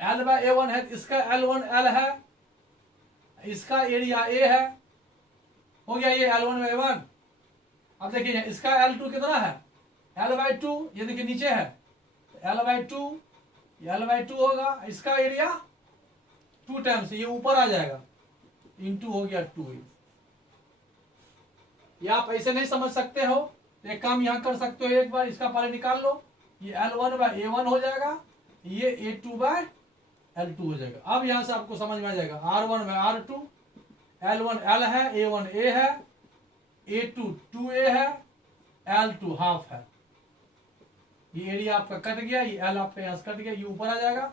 L/A1 है, इसका L1 है, इसका एरिया A है, हो गया ये L1/A1। अब देखिए इसका L2 कितना है, L/2, ये देखिए नीचे है, L/2, L/2 होगा, इसका एरिया 2 टाइम्स, ये ऊपर आ जाएगा, इंटू हो गया 2a। ये आप ऐसे नहीं समझ सकते हो, एक काम यहां कर सकते हो, एक बार इसका पहले निकाल लो, ये L1/A1 हो जाएगा, ये A2/L2 हो जाएगा। अब यहां से आपको समझ में आ जाएगा, R1/R2, L1 L है, A1 A है, A2 2A है, L2 हाफ है। ये एरिया आपका कट गया, ये L आपका यहां से कट गया, ये ऊपर आ जाएगा,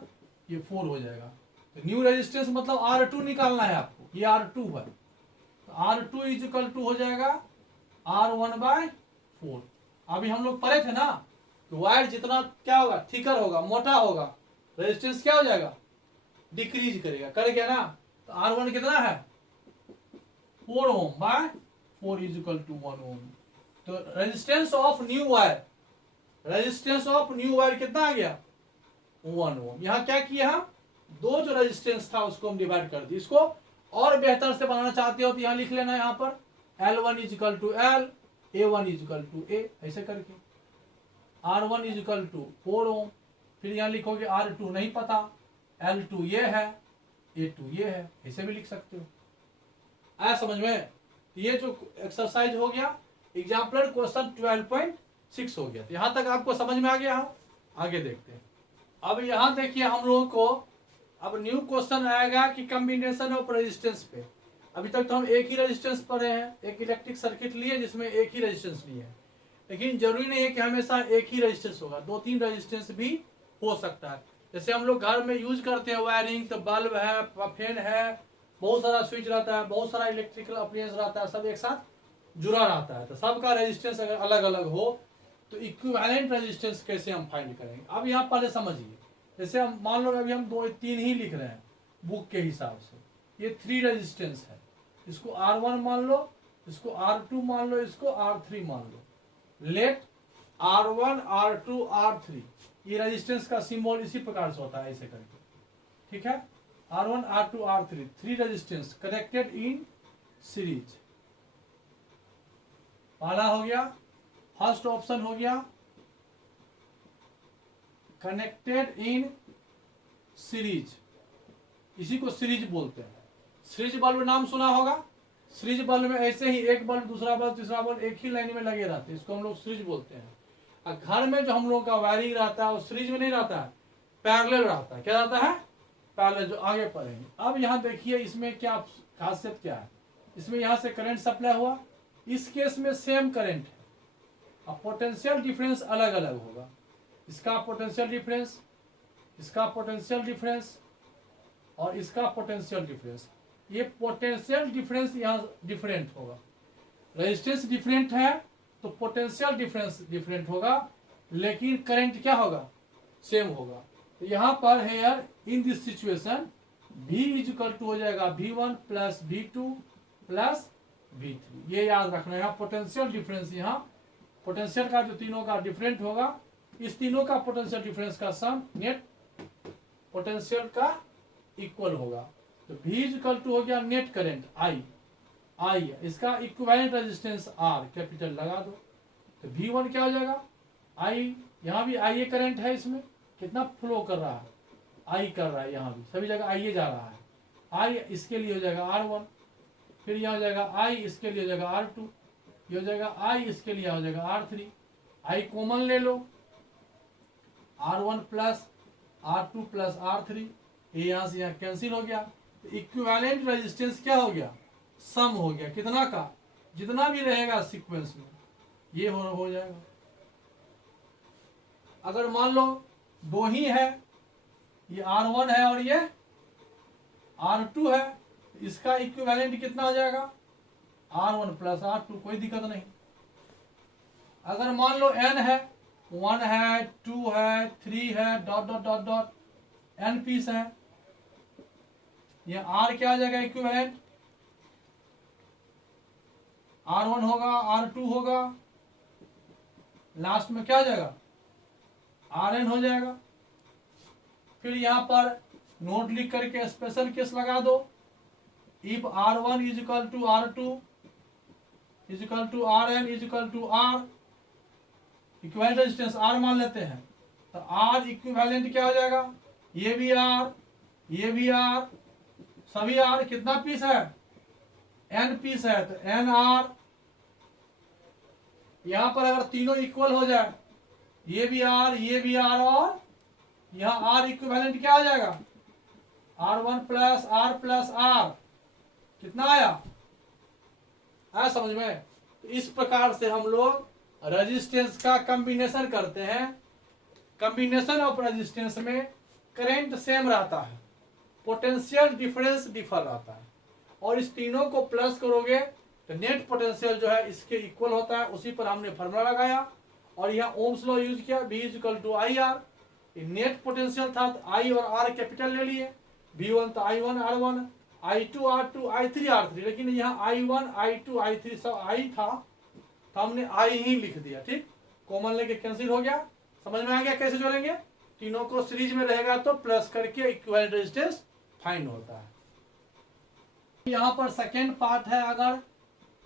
ये 4 हो जाएगा। तो न्यू रेजिस्टेंस मतलब R2 निकालना है आपको, ये R2 है, तो R2 इज इक्वल टू हो जाएगा R1/4। अभी हम लोग पढ़े थे ना, तो वायर जितना क्या होगा, थिकर होगा, मोटा होगा, रेजिस्टेंस क्या हो जाएगा, डिक्रीज करेगा, कर गया ना। तो R1 कितना है, 4 ओम बाय 4 इज इक्वल टू 1 ओम। तो resistance of new wire, resistance of new wire कितना आ गया, 1 ओम। यहां क्या किया हम, दो जो रेजिस्टेंस था उसको हम डिवाइड कर दी। इसको और बेहतर से बनाना चाहते हो तो यहां लिख लेना, यहां पर L1 is equal to L, A1 is equal to A, ऐसे करके R1 इज इक्वल टू 4 ओम, फिर यहां लिखोगे R2 नहीं पता, L2 ये है, A2 ये है, ऐसे भी लिख सकते हो। आया समझ में? ये जो एक्सरसाइज हो गया, एग्जाम्पलर क्वेश्चन 12.6 हो गया। तो यहां तक आपको समझ में आ गया हो, आगे देखते हैं। अब यहां देखिए हम लोगों को अब न्यू क्वेश्चन आएगा कि कॉम्बिनेशन ऑफ रेजिस्टेंस पे। अभी तक तो हम एक ही रेजिस्टेंस पढ़े हैं, एक इलेक्ट्रिक सर्किट लिए जिसमें एक ही रेजिस्टेंस लिए है, लेकिन जरूरी नहीं है कि हमेशा एक ही रेजिस्टेंस होगा, 2-3 रेजिस्टेंस भी हो सकता है। जैसे हम लोग घर में यूज करते हैं वायरिंग, तो बल्ब है, फैन है, बहुत सारा स्विच रहता है, बहुत सारा इलेक्ट्रिकल अप्लायंस रहता है, सब एक साथ जुड़ा रहता है। तो सबका रेजिस्टेंस अगर अलग अलग हो तो इक्विवेलेंट रेजिस्टेंस कैसे हम फाइंड करेंगे। अब यहाँ पहले समझिए, जैसे हम मान लो अभी हम 2-3 ही लिख रहे हैं बुक के हिसाब से, ये 3 रेजिस्टेंस है, इसको R1 मान लो, इसको R2 मान लो, इसको R3 मान लो। लेट R1 R2 R3, ये रेजिस्टेंस का सिंबल इसी प्रकार से होता है, ऐसे करके, ठीक है। R1 R2 R3, 3 resistance connected in series. पहला हो गया, फर्स्ट ऑप्शन हो गया कनेक्टेड इन सीरीज, इसी को सीरीज बोलते हैं। सीरीज बल्ब नाम सुना होगा, सीरीज बल्ब में ऐसे ही एक बल्ब दूसरा बल्ब तीसरा बल्ब एक ही लाइन में लगे रहते हैं, इसको हम लोग सीरीज बोलते हैं। और घर में जो हम लोग का वायरिंग रहता है वो सीरीज में नहीं रहता है, पैरेलल रहता है। क्या रहता है, पैरेलल, जो आगे पढ़ेंगे। अब यहाँ देखिए इसमें क्या खासियत क्या है, इसमें यहाँ से करंट सप्लाई हुआ, इस केस में सेम करंट है, अब पोटेंशियल डिफरेंस अलग अलग होगा। इसका पोटेंशियल डिफरेंस, इसका पोटेंशियल डिफरेंस और इसका पोटेंशियल डिफरेंस, ये पोटेंशियल डिफरेंस यहाँ डिफरेंट होगा। रेजिस्टेंस डिफरेंट है तो पोटेंशियल डिफरेंस डिफरेंट होगा, लेकिन करंट क्या होगा, सेम होगा। तो यहाँ पर here in this situation V is equal to हो जाएगा V1 plus V2 plus V3। ये याद रखना है, यहाँ पोटेंशियल डिफरेंस, यहाँ पोटेंशियल का जो तीनों का डिफरेंट होगा, इस तीनों का पोटेंशियल डिफरेंस का सम नेट पोटेंशियल का इक्वल होगा। तो V इज इक्वल टू हो गया नेट करंट I, इसका इक्विवेलेंट रेजिस्टेंस R, कैपिटल लगा दो। तो V1 क्या हो जाएगा, I, यहाँ भी IA करंट है, इसमें कितना फ्लो कर रहा है, I कर रहा है, यहाँ भी सभी जगह IA जा रहा है। I इसके लिए हो जाएगा R1, फिर यहाँ हो जाएगा I, इसके लिए हो जाएगा R2, ये हो जाएगा I, इसके लिए हो जाएगा R3। I कॉमन ले लो, R1 plus R2 plus R3, ये यहाँ से यहाँ कैंसिल हो गया। तो इक्विवेलेंट रेजिस्टेंस क्या हो गया, सम हो गया, कितना का, जितना भी रहेगा सीक्वेंस में ये हो जाएगा। अगर मान लो दो ही है, ये R1 है और ये R2 है, इसका इक्विवेलेंट कितना हो जाएगा, R1 प्लस R2, कोई दिक्कत नहीं। अगर मान लो n है, 1 है, 2 है, 3 है, dot dot dot dot n piece है, ये R क्या आ जाएगा इक्विवेलेंट, R1 होगा, R2 होगा, लास्ट में क्या हो जाएगा, Rn हो जाएगा। फिर यहां पर नोट लिख करके स्पेशल केस लगा दो, if R1 is equal to R2 is equal to Rn is equal to R, equivalent resistance R मान लेते हैं, तो आर इक्विवेलेंट क्या हो जाएगा, ये भी आर, ये भी आर, सभी आर, कितना पीस है, एन पीस है, तो एन आर। यहां पर अगर तीनों इक्वल हो जाए, ये भी आर, ये भी आर, और यहां आर इक्विवेलेंट क्या हो जाएगा, R1 प्लस आर, कितना आया समझ में। तो इस प्रकार से हम लोग रेजिस्टेंस का कॉम्बिनेशन करते हैं। कॉम्बिनेशन ऑफ रेजिस्टेंस में करंट सेम रहता है, पोटेंशियल डिफरेंस डिफर रहता है, और इस तीनों को प्लस करोगे तो नेट पोटेंशियल जो है इसके इक्वल होता है। उसी पर हमने फॉर्मूला लगाया और यहाँ ओम्स लॉ यूज किया, V is equal to I R. Net potential था तो आई और आर कैपिटल ले लिए, V1 तो I1 R1, I2 R2, I3 R3, लेकिन यहाँ I1 I2 I3 सब आई था तो हमने आई ही लिख दिया। ठीक, कॉमन लेके कैंसिल हो गया। समझ में आ गया कैसे जोड़ेंगे, तीनों को सीरीज में रहेगा तो प्लस करके इक्विवेलेंट रेजिस्टेंस फाइंड होता है। यहाँ पर सेकेंड पार्ट है, अगर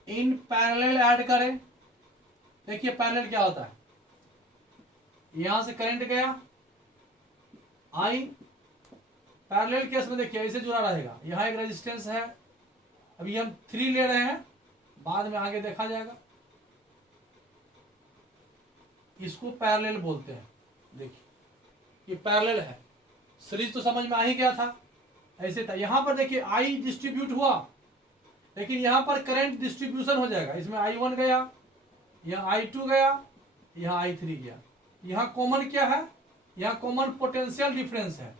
इन पैरेलल ऐड करें, देखिए पैरेलल क्या होता है, यहां से करंट गया आई, पैरेलल केस में देखिए ऐसे जुड़ा रहेगा, यहां एक रेजिस्टेंस है, अभी हम 3 ले रहे हैं, बाद में आगे देखा जाएगा। इसको पैरेलल बोलते हैं। देखिए ये पैरेलल है, सीरीज तो समझ में आ ही गया था, ऐसे था। यहां पर देखिए आई डिस्ट्रीब्यूट हुआ, लेकिन यहां पर करंट डिस्ट्रीब्यूशन हो जाएगा, इसमें I1 गया, यहाँ I2 गया, यहाँ I3 गया। यहाँ कॉमन क्या है, यहाँ कॉमन पोटेंशियल डिफरेंस है।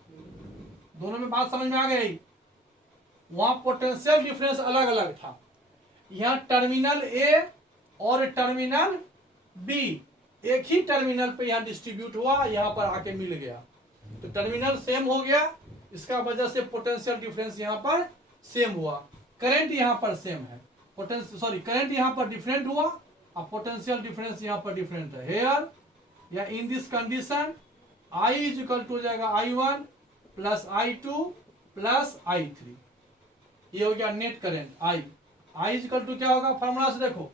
दोनों में बात समझ में आ गई, वहां पोटेंशियल डिफरेंस अलग अलग था, यहाँ टर्मिनल ए और टर्मिनल बी एक ही टर्मिनल पे यहाँ डिस्ट्रीब्यूट हुआ, यहाँ पर आके मिल गया, तो टर्मिनल सेम हो गया, इसका वजह से पोटेंशियल डिफरेंस यहाँ पर सेम हुआ। करंट यहाँ पर सेम है, करंट यहाँ पर डिफरेंट हुआ और पोटेंशियल डिफरेंस यहाँ पर डिफरेंट है। हेयर या in this condition I is equal to हो जाएगा I1 plus I2 plus I3, ये हो गया net current. I is equal to क्या होगा, फॉर्मूला से देखो,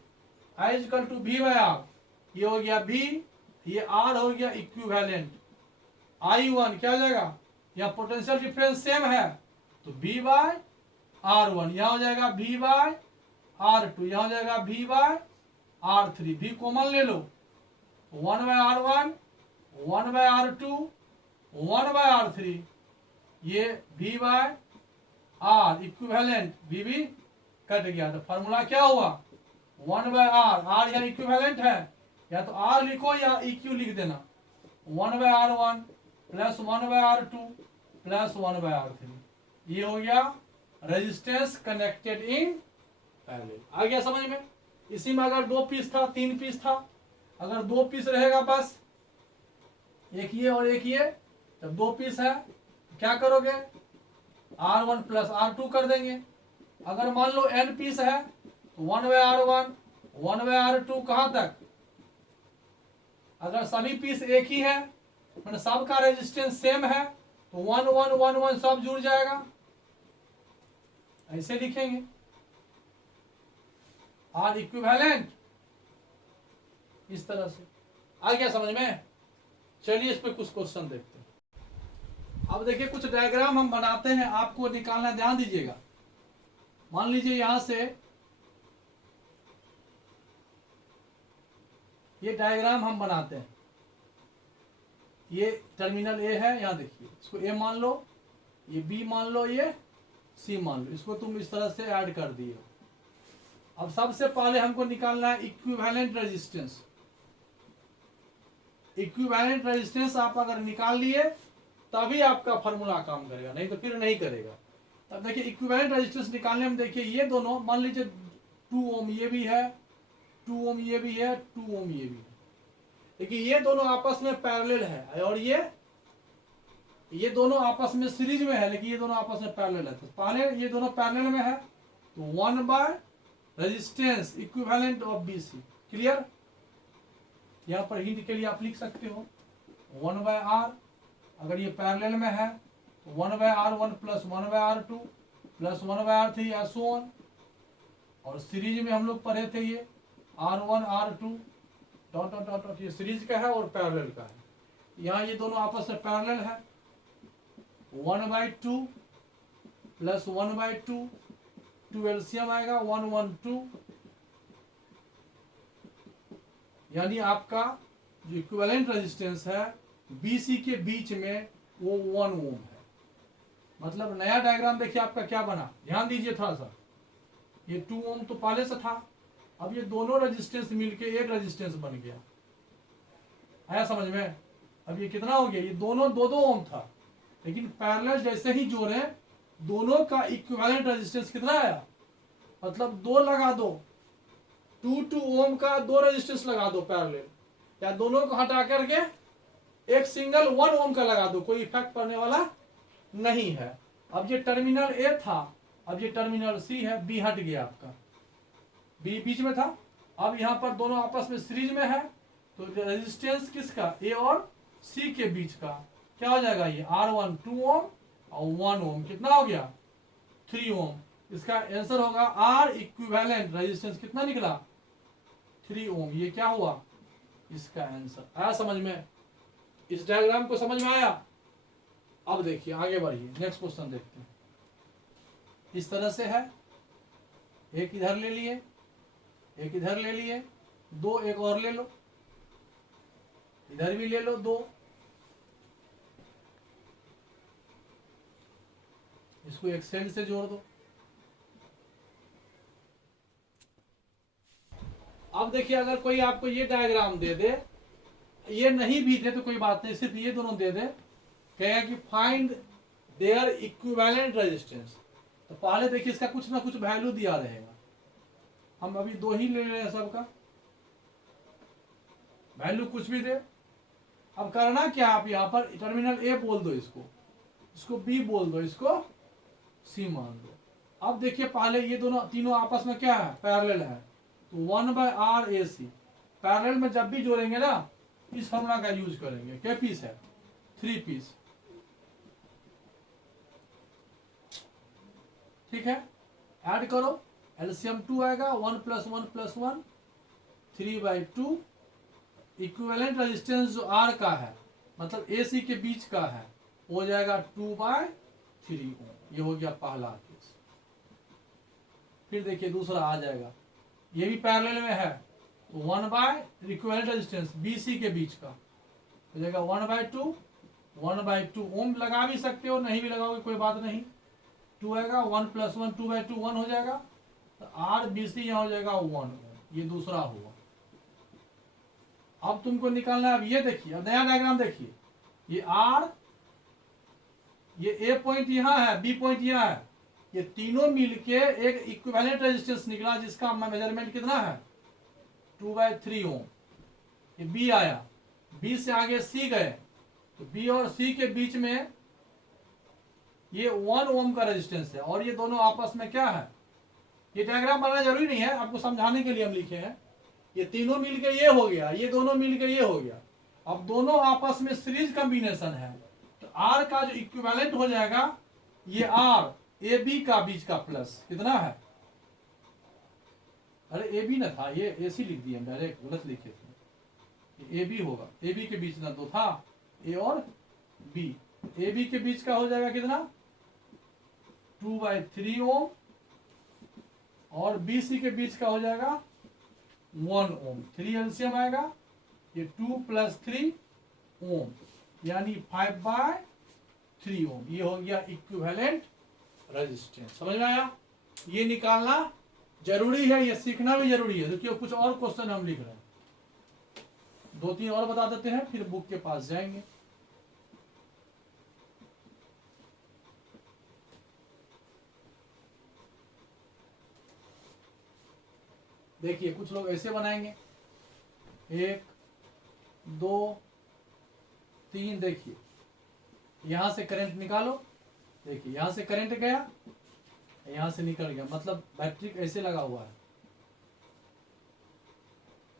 I is equal to V by R, ये हो गया V, ये R हो गया इक्विवेलेंट। I1 क्या हो जाएगा, यहाँ पोटेंशियल डिफरेंस सेम है तो V बाय R1, यहाँ हो जाएगा V बाय R2, यहाँ हो जाएगा V bye R3, V common ले लो, 1 by R1, 1 by R2, 1 by R3, ये V by R equivalent, V भी कट गया, तो फॉर्मूला क्या हुआ, 1 बाय R यहाँ इक्विवेलेंट है, या तो R लिखो या EQ लिख देना, 1 by R1 plus 1 by R2 plus 1 by R3, ये हो गया रेजिस्टेंस कनेक्टेड इन पैरेलल। आ गया समझ में। इसी में अगर 2 पीस था, 3 पीस था, अगर 2 पीस रहेगा बस, एक ये और एक ये, जब 2 पीस है तो क्या करोगे, R1 प्लस R2 कर देंगे। अगर मान लो n पीस है तो 1 बाय R1 1 बाय R2 कहां तक, अगर सभी पीस एक ही है मतलब सबका रेजिस्टेंस सेम है तो 1 1 1 1 सब जुड़ जाएगा, ऐसे लिखेंगे आर इक्विवेलेंट, इस तरह से। आ गया समझ में। चलिए इस पे कुछ क्वेश्चन देखते हैं। अब देखिए कुछ डायग्राम हम बनाते हैं, आपको निकालना, ध्यान दीजिएगा। मान लीजिए यहां से ये डायग्राम हम बनाते हैं, ये टर्मिनल ए है, यहां देखिए, इसको ए मान लो, ये बी मान लो, ये सी मान लो, इसको तुम इस तरह से ऐड कर दिए। अब सबसे पहले हमको निकालना है इक्विवेलेंट रेजिस्टेंस। इक्विवेलेंट रेजिस्टेंस आप अगर निकाल लिए तभी आपका फॉर्मूला काम करेगा, नहीं तो फिर नहीं करेगा। तब देखिए इक्विवेलेंट रेजिस्टेंस निकालने में देखिए ये दोनों, मान लीजिए 2 ओम ये भी है, 2 ओम ये भी है, 2 ओम ये भी है, देखिए ये दोनों आपस में पैरेलल है, और ये दोनों आपस में सीरीज में है, लेकिन ये दोनों आपस में पैरेलल है। तो पहले ये दोनों पैरेलल में है तो 1 by resistance equivalent of BC। Clear, यहां पर हिंट के लिए आप लिख सकते हो 1 बाय R, अगर ये पैरेलल में है तो 1 by R1 plus 1 by R2 plus 1 by R3 या सो ऑन। और सीरीज में हम लोग पढ़े थे ये R1 R2 dot dot dot, ये सीरीज का है और पैरेलल का है। यहाँ ये दोनों आपस में पैरेलल है, 1/2 प्लस 1/2, 2 एलसीएम आएगा 112, यानी आपका जो इक्विवेलेंट रेजिस्टेंस है BC के बीच में वो 1 ओम है। मतलब नया डायग्राम देखिए आपका क्या बना, ध्यान दीजिए थोड़ा सा, ये 2 ओम तो पहले से था, अब ये दोनों रेजिस्टेंस मिलके एक रेजिस्टेंस बन गया, आया समझ में। अब ये कितना हो गया, ये दोनों 2-2 ओम था, लेकिन पैरेलल जैसे ही जोड़े दोनों का इक्विवेलेंट रेजिस्टेंस कितना आया, मतलब 2 लगा दो, 2 ओम का 2 रेजिस्टेंस लगा दो पैरेलल, या दोनों को हटा करके एक सिंगल 1 ओम का लगा दो, कोई इफेक्ट पड़ने वाला नहीं है। अब ये टर्मिनल A था, अब ये टर्मिनल C है, B हट गया आपका, B बीच में था, अब यहाँ पर दोनों आपस में सीरीज में है, तो रेजिस्टेंस किसका, A और C के बीच का क्या हो जाएगा, ये R1 2 ओम और 1 ओम कितना हो गया 3 ओम। इसका आंसर होगा R इक्विवेलेंट रेजिस्टेंस कितना निकला 3 ओम। ये क्या हुआ इसका आंसर, आया समझ में, इस डायग्राम को समझ में आया। अब देखिए आगे बढ़िए, नेक्स्ट क्वेश्चन देखते हैं। इस तरह से है, एक इधर ले लिए, एक इधर ले लिए, 2 एक और ले लो, इधर भी ले लो 2, इसको एक सेल से जोड़ दो। अब देखिए अगर कोई आपको ये डायग्राम दे दे, ये नहीं भी दे तो कोई बात नहीं, सिर्फ ये दोनों दे दे, कहेगा कि फाइंड देयर इक्विवेलेंट रेजिस्टेंस, तो पहले देखिए इसका कुछ ना कुछ वैल्यू दिया रहेगा। हम अभी 2 ही ले रहे हैं, सबका वैल्यू कुछ भी दे। अब करना क्या, आप यहाँ पर टर्मिनल A बोल दो, इसको B बोल दो, इसको C मान दो। अब देखिए पहले ये दोनों तीनों आपस में क्या है, पैरेलल है, तो 1/RAC पैरेलल में जब भी जोड़ेंगे ना इस फॉर्मूला का यूज करेंगे। क्या पीस है, 3 पीस, ठीक है। ऐड करो, एलसीएम 2 आएगा, 1 + 1 + 1 3/2, इक्विवेलेंट रेजिस्टेंस जो R का है मतलब AC के बीच का है हो जाएगा 2/3 ओम। ये हो गया पहला केस। फिर देखिए दूसरा आ जाएगा, ये भी पैरेलल में है, तो 1 इक्विवेलेंट रेजिस्टेंस BC के बीच का हो जाएगा 1/2 ओम। लगा भी सकते हो, नहीं भी लगाओगे कोई बात नहीं, 2 आएगा, 1 + 1 2/2 1 हो जाएगा, तो RBC यहाँ हो जाएगा 1 ओम। ये दूसरा हुआ। अब तुमको निकालना है, अब ये देखिए, अब नया डायग्राम देखिए, ये R, ये A पॉइंट यहाँ है, B पॉइंट यहाँ है, ये तीनों मिलके एक इक्विवेलेंट रेजिस्टेंस निकला जिसका मेजरमेंट कितना है 2/3 ओम। ये B आया, B से आगे C गए, तो B और C के बीच में ये 1 ओम का रेजिस्टेंस है, और ये दोनों आपस में क्या है, ये डायग्राम बनाना जरूरी नहीं है, आपको समझाने के लिए हम लिखे हैं। ये तीनों मिलकर ये हो गया, ये दोनों मिलकर ये हो गया, अब दोनों आपस में सीरीज कॉम्बिनेशन है, तो R का जो इक्विवेलेंट हो जाएगा ये R AB का बीच का प्लस कितना है, अरे AB ना था, ये AC लिख दिए डायरेक्ट, गलत लिखे थे, ये AB होगा, AB के बीच ना तो था A और B, AB के बीच का हो जाएगा कितना 2/3 ओम, और BC के बीच का हो जाएगा 1 ओम। 3 एलसीएम आएगा, ये 2 + 3 ओम, यानी 5/3 ओम। ये हो गया इक्विवेलेंट रेजिस्टेंस। समझ में आया, ये निकालना जरूरी है, ये सीखना भी जरूरी है। देखिए कुछ और क्वेश्चन हम लिख रहे हैं, 2-3 और बता देते हैं फिर बुक के पास जाएंगे। देखिए कुछ लोग ऐसे बनाएंगे, 1 2 3, देखिए यहां से करंट निकालो, देखिए यहां से करंट गया, यहां से निकल गया, मतलब बैटरी ऐसे लगा हुआ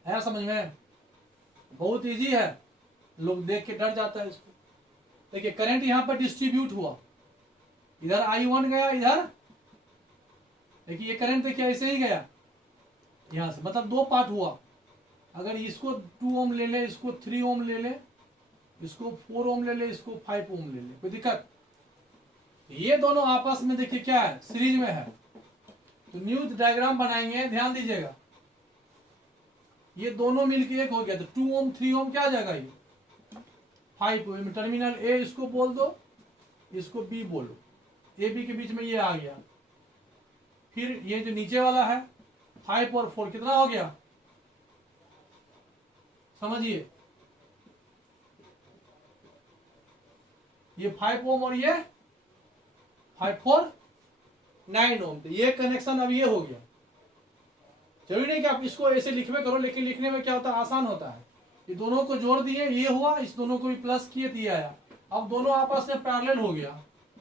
है समझ में, बहुत इजी है, लोग देख के डर जाता है इसको। देखिए करंट यहां पर डिस्ट्रीब्यूट हुआ, इधर I1 गया, इधर देखिए ये करंट देखिए ऐसे ही गया यहां से, मतलब 2 पार्ट हुआ। अगर इसको 2 ओम ले ले, इसको 3 ओम ले ले, इसको 4 ओम ले ले, इसको 5 ओम ले ले, कोई दिक्कत? ये दोनों आपस में देखिए क्या है, सीरीज में है। तो न्यू डायग्राम बनाएंगे, ध्यान दीजिएगा। ये दोनों मिलके एक हो गया, तो 2 ओम 3 ओम क्या आ जाएगा, ये 5 ओम। टर्मिनल ए इसको बोल दो, इसको बी बोलो, ए बी के बीच में ये आ गया। फिर ये जो नीचे वाला है 5 और 4 कितना हो गया, समझिए, ये 5 ओम और ये 5 4 9 ओम। तो ये कनेक्शन अब ये हो गया। जरूरी नहीं कि आप इसको ऐसे लिखवे करो, लेकिन लिखने में क्या होता है, आसान होता है। ये दोनों को जोड़ दिए, ये हुआ, इस दोनों को भी प्लस किए, दिया आया। अब दोनों आपस में पैरेलल हो गया।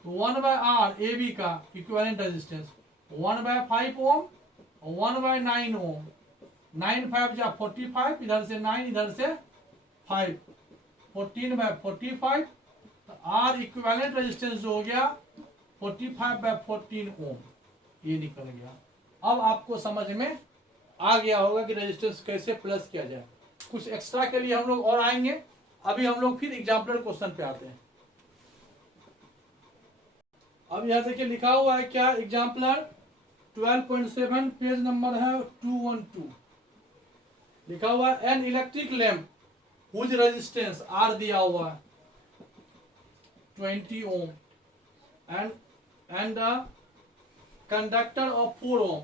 तो 1/R ए बी का इक्विवेलेंट रेजिस्टेंस 1/5 ओम और 1/9 ओम। 9 5 जा 45, इधर से 9 इधर से 5, 14/45। तो आर इक्विवेलेंट रेजिस्टेंस जो हो गया 45/14 ओम, ये निकल गया। अब आपको समझ में आ गया होगा कि रेजिस्टेंस कैसे प्लस किया जाए। कुछ एक्स्ट्रा के लिए हम लोग और आएंगे, अभी हम लोग फिर एग्जाम्पलर क्वेश्चन पे आते हैं। अब यहां देखिए लिखा हुआ है क्या, एग्जाम्पलर 12.7 पेज नंबर है 212। लिखा हुआ है an electric lamp whose resistance R दिया हुआ है 20 ohm and conductor of 4 ohm,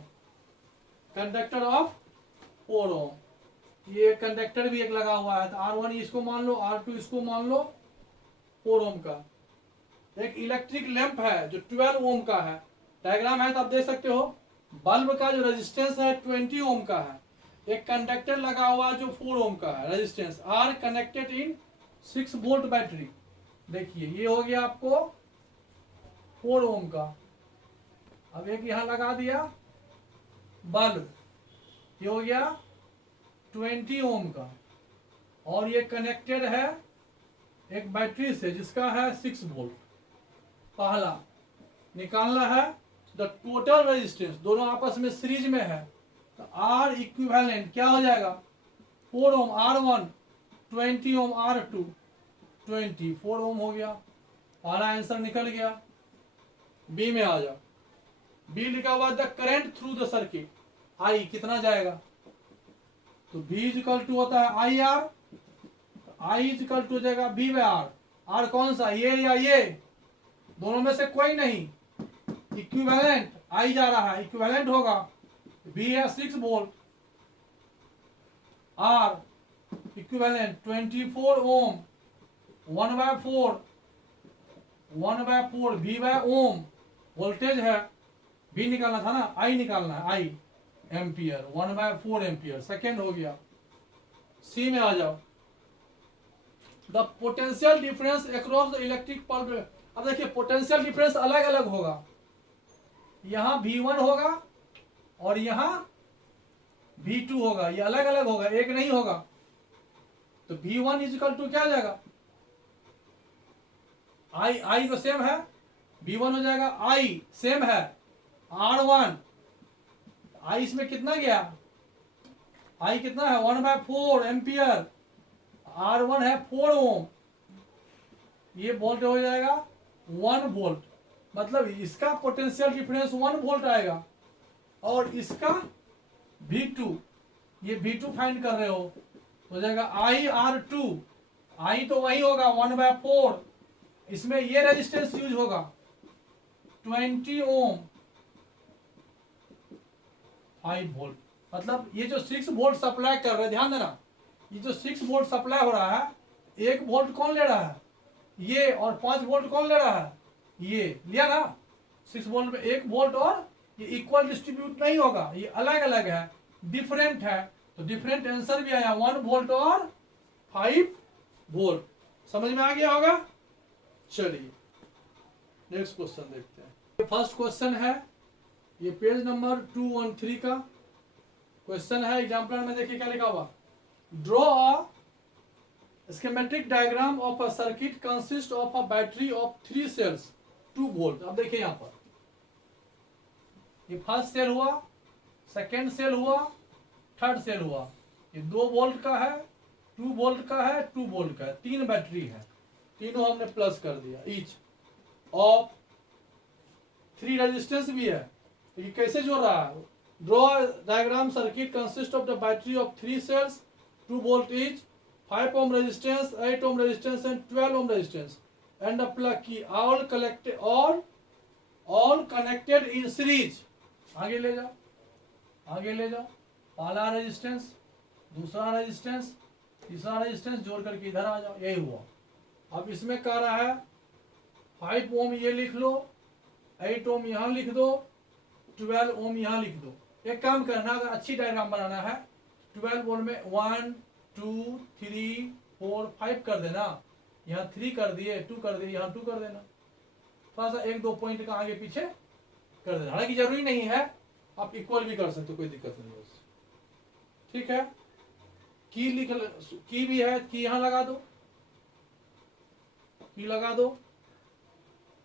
conductor of 4 ohm. ये कंडक्टर भी एक लगा हुआ है, तो R1 इसको मान लो, R2 इसको मान लो, 4 ओम का। एक इलेक्ट्रिक लैंप है जो 12 ओम का है, डायग्राम है तो आप देख सकते हो। बल्ब का जो रेजिस्टेंस है 20 ओम का है। एक कंडक्टर लगा हुआ जो 4 ओम का है, रेजिस्टेंस आर कनेक्टेड इन 6 वोल्ट बैटरी। देखिए ये हो गया आपको 4 ओम का। अब एक यहां लगा दिया बल्ब, ये हो गया 20 ओम का, और ये कनेक्टेड है एक बैटरी से जिसका है 6 वोल्ट। पहला निकालना है द टोटल रेजिस्टेंस, दोनों आपस में सीरीज में है। तो आर इक्विवेलेंट क्या हो जाएगा, 4 ओम R1, 20 ओम R2, 24 ओम हो गया। पहला आंसर निकल गया। बी में आ जाओ। बी लिखा हुआ the current through the circuit, I कितना जाएगा, तो V इक्वल टू होता है I R, I equal to हो जाएगा V/R। आर कौन सा, ये या ये, दोनों में से कोई नहीं, इक्विवेलेंट आई जा रहा है, इक्विवेलेंट होगा। V है 6 वोल्ट, आर इक्विवेलेंट 24 ओम, 1/4 V/ओम वोल्टेज है। V निकालना था ना, I निकालना है, I एम्पियर, 1/4 एम्पियर सेकेंड हो गया। सी में आ जाओ। The potential difference across the electric pulp. अब देखिए पोटेंशियल डिफरेंस अलग अलग होगा, यहां V1 होगा और यहां V2 होगा, ये अलग अलग होगा, एक नहीं होगा। तो V1 इजिकल टू क्या आ जाएगा, I तो सेम है, V1 हो जाएगा I सेम है R1, I इसमें कितना गया, I कितना है 1/4 एम्पियर, R1 है 4 ओम, ये वोल्ट हो जाएगा 1 वोल्ट। मतलब इसका पोटेंशियल डिफरेंस 1 वोल्ट आएगा और इसका V2, ये V2 फाइंड कर रहे हो जाएगा IR2। I तो वही होगा 1/4, इसमें ये रेजिस्टेंस यूज होगा 20 ओम, 5 वोल्ट। मतलब ये जो 6 वोल्ट सप्लाई कर रहे हैं, ध्यान देना, ये जो 6 वोल्ट सप्लाई हो रहा है, 1 वोल्ट कौन ले रहा है, ये, और 5 वोल्ट कौन ले रहा है, ये लिया ना। 6 वोल्ट में 1 वोल्ट, और ये इक्वल डिस्ट्रीब्यूट नहीं होगा, ये अलग अलग है, डिफरेंट है। तो डिफरेंट आंसर भी आया 1 वोल्ट और 5 वोल्ट। समझ में आ गया होगा। चलिए नेक्स्ट क्वेश्चन देखते हैं। फर्स्ट क्वेश्चन है, ये पेज नंबर 213 का क्वेश्चन है। एग्जाम्पल में देखिए क्या लिखा हुआ, draw a schematic diagram of a circuit consist of a battery of 3 cells 2 volt. अब देखिए यहां पर ये फर्स्ट सेल हुआ, सेकेंड सेल हुआ, थर्ड सेल हुआ। ये 2 वोल्ट का है, 2 वोल्ट का है, 2 वोल्ट का है, 3 बैटरी है। तीनों हमने प्लस कर दिया। ईच ऑफ 3 रेजिस्टेंस भी है, तो ये कैसे जोड़ रहा है? Draw diagram circuit consist of the battery of 3 cells 2 volt each, 5 ohm resistance, 8 ohm resistance and 12 ohm resistance, and a plug key all connected in series। आगे ले जाओ, आगे ले जाओ। पहला रेजिस्टेंस, दूसरा रेजिस्टेंस, तीसरा रेजिस्टेंस जोड़ करके इधर आ जाओ, यही हुआ। अब इसमें कह रहा है 5 ओम ये लिख लो, 8 ओम यहाँ लिख दो, 12 ओम यहाँ लिख दो। एक काम करना, अगर अच्छी डायग्राम बनाना है 12 वोल्ट में 1 2 3 4 5 कर देना, यहाँ 3 कर दिए, 2 कर दिए, यहाँ 2 कर देना, थोड़ा सा 1-2 पॉइंट का आगे पीछे कर देना। हालांकि जरूरी नहीं है, आप इक्वल भी कर सकते हो, कोई दिक्कत नहीं है उससे। ठीक है, की लिख, की भी है, की यहाँ लगा दो, की लगा दो।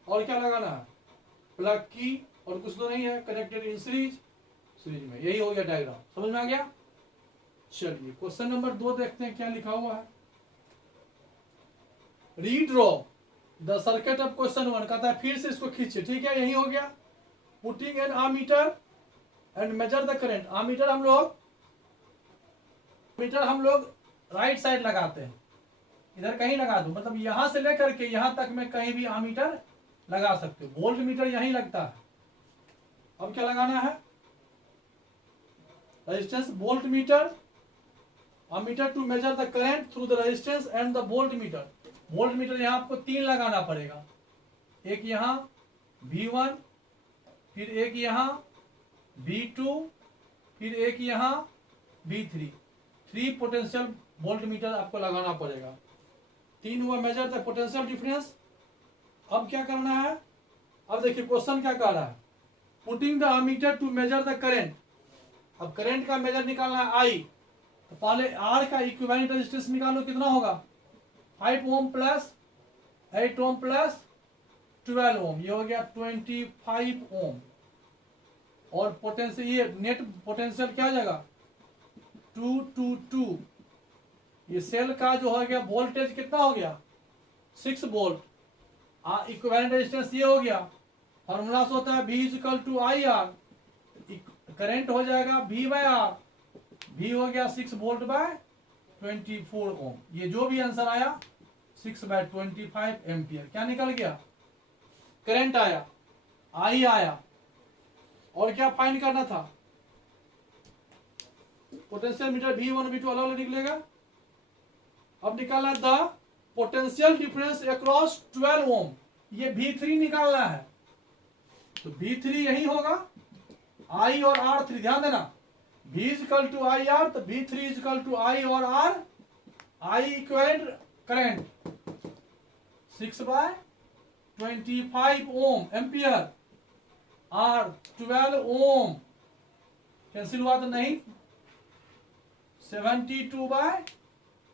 और क्या लगाना है? प्लग की, और कुछ तो नहीं है, कनेक्टेड इन सीरीज, सीरीज में। यही हो गया डायग्राम, समझ में आ गया। चलिए क्वेश्चन नंबर 2 देखते हैं क्या लिखा हुआ है। Redraw the circuit of question 1, कहता है फिर से इसको खींचे। ठीक है, यही हो गया। Putting an ammeter and measure the current. Ammeter हम लोग राइट साइड लगाते हैं, इधर कहीं लगा दो, मतलब यहां से लेकर के यहां तक में कहीं भी आमीटर लगा सकते हो। वोल्ट मीटर यहीं लगता है। अब क्या लगाना है? Resistance volt meter, ammeter to measure the current through the resistance and the voltmeter। Voltmeter यहाँ आपको 3 लगाना पड़ेगा, एक यहाँ V1, फिर एक यहाँ V2, फिर एक यहाँ V3। 3 पोटेंशियल वोल्टमीटर आपको लगाना पड़ेगा। 3 हुआ मेजर द पोटेंशियल डिफरेंस। अब क्या करना है? अब देखिए क्वेश्चन क्या कह रहा है, putting the ammeter to measure the current. अब करंट का मेजर निकालना है आई, तो पहले आर का इक्विवेलेंट रेजिस्टेंस निकालो, कितना होगा? 5 ओम प्लस 8 ओम प्लस 12 ओम, ये हो गया 25 ओम। और पोटेंशियल, ये नेट पोटेंशियल क्या आ जाएगा? 222। ये सेल का जो हो गया वोल्टेज कितना हो गया? 6 वोल्ट। इक्विवेलेंट रेजिस्टेंस ये हो गया। फॉर्मूला से होता है V equal to I R, current हो जाएगा V बाय आर। V हो गया 6 वोल्ट बाय 24 ओम। ये जो भी आंसर आया 6 बाय 25 एम्पियर क्या निकल गया? करंट आया, आई आया। और क्या फाइंड करना था? पोटेंशियल मीटर V1 V2 अलग अलग निकलेगा। अब निकालना द पोटेंशियल डिफरेंस अक्रॉस 12 ओम, ये V3 निकालना है। तो V3 यही होगा, I और R3। ध्यान देना, V equal to I R, तो V3 इक्वल टू आई और R। I इक्विवेलेंट करंट 6 बाय 25 ohm ampere, R 12 ohm, cancel हुआ तो नहीं, 72 बाय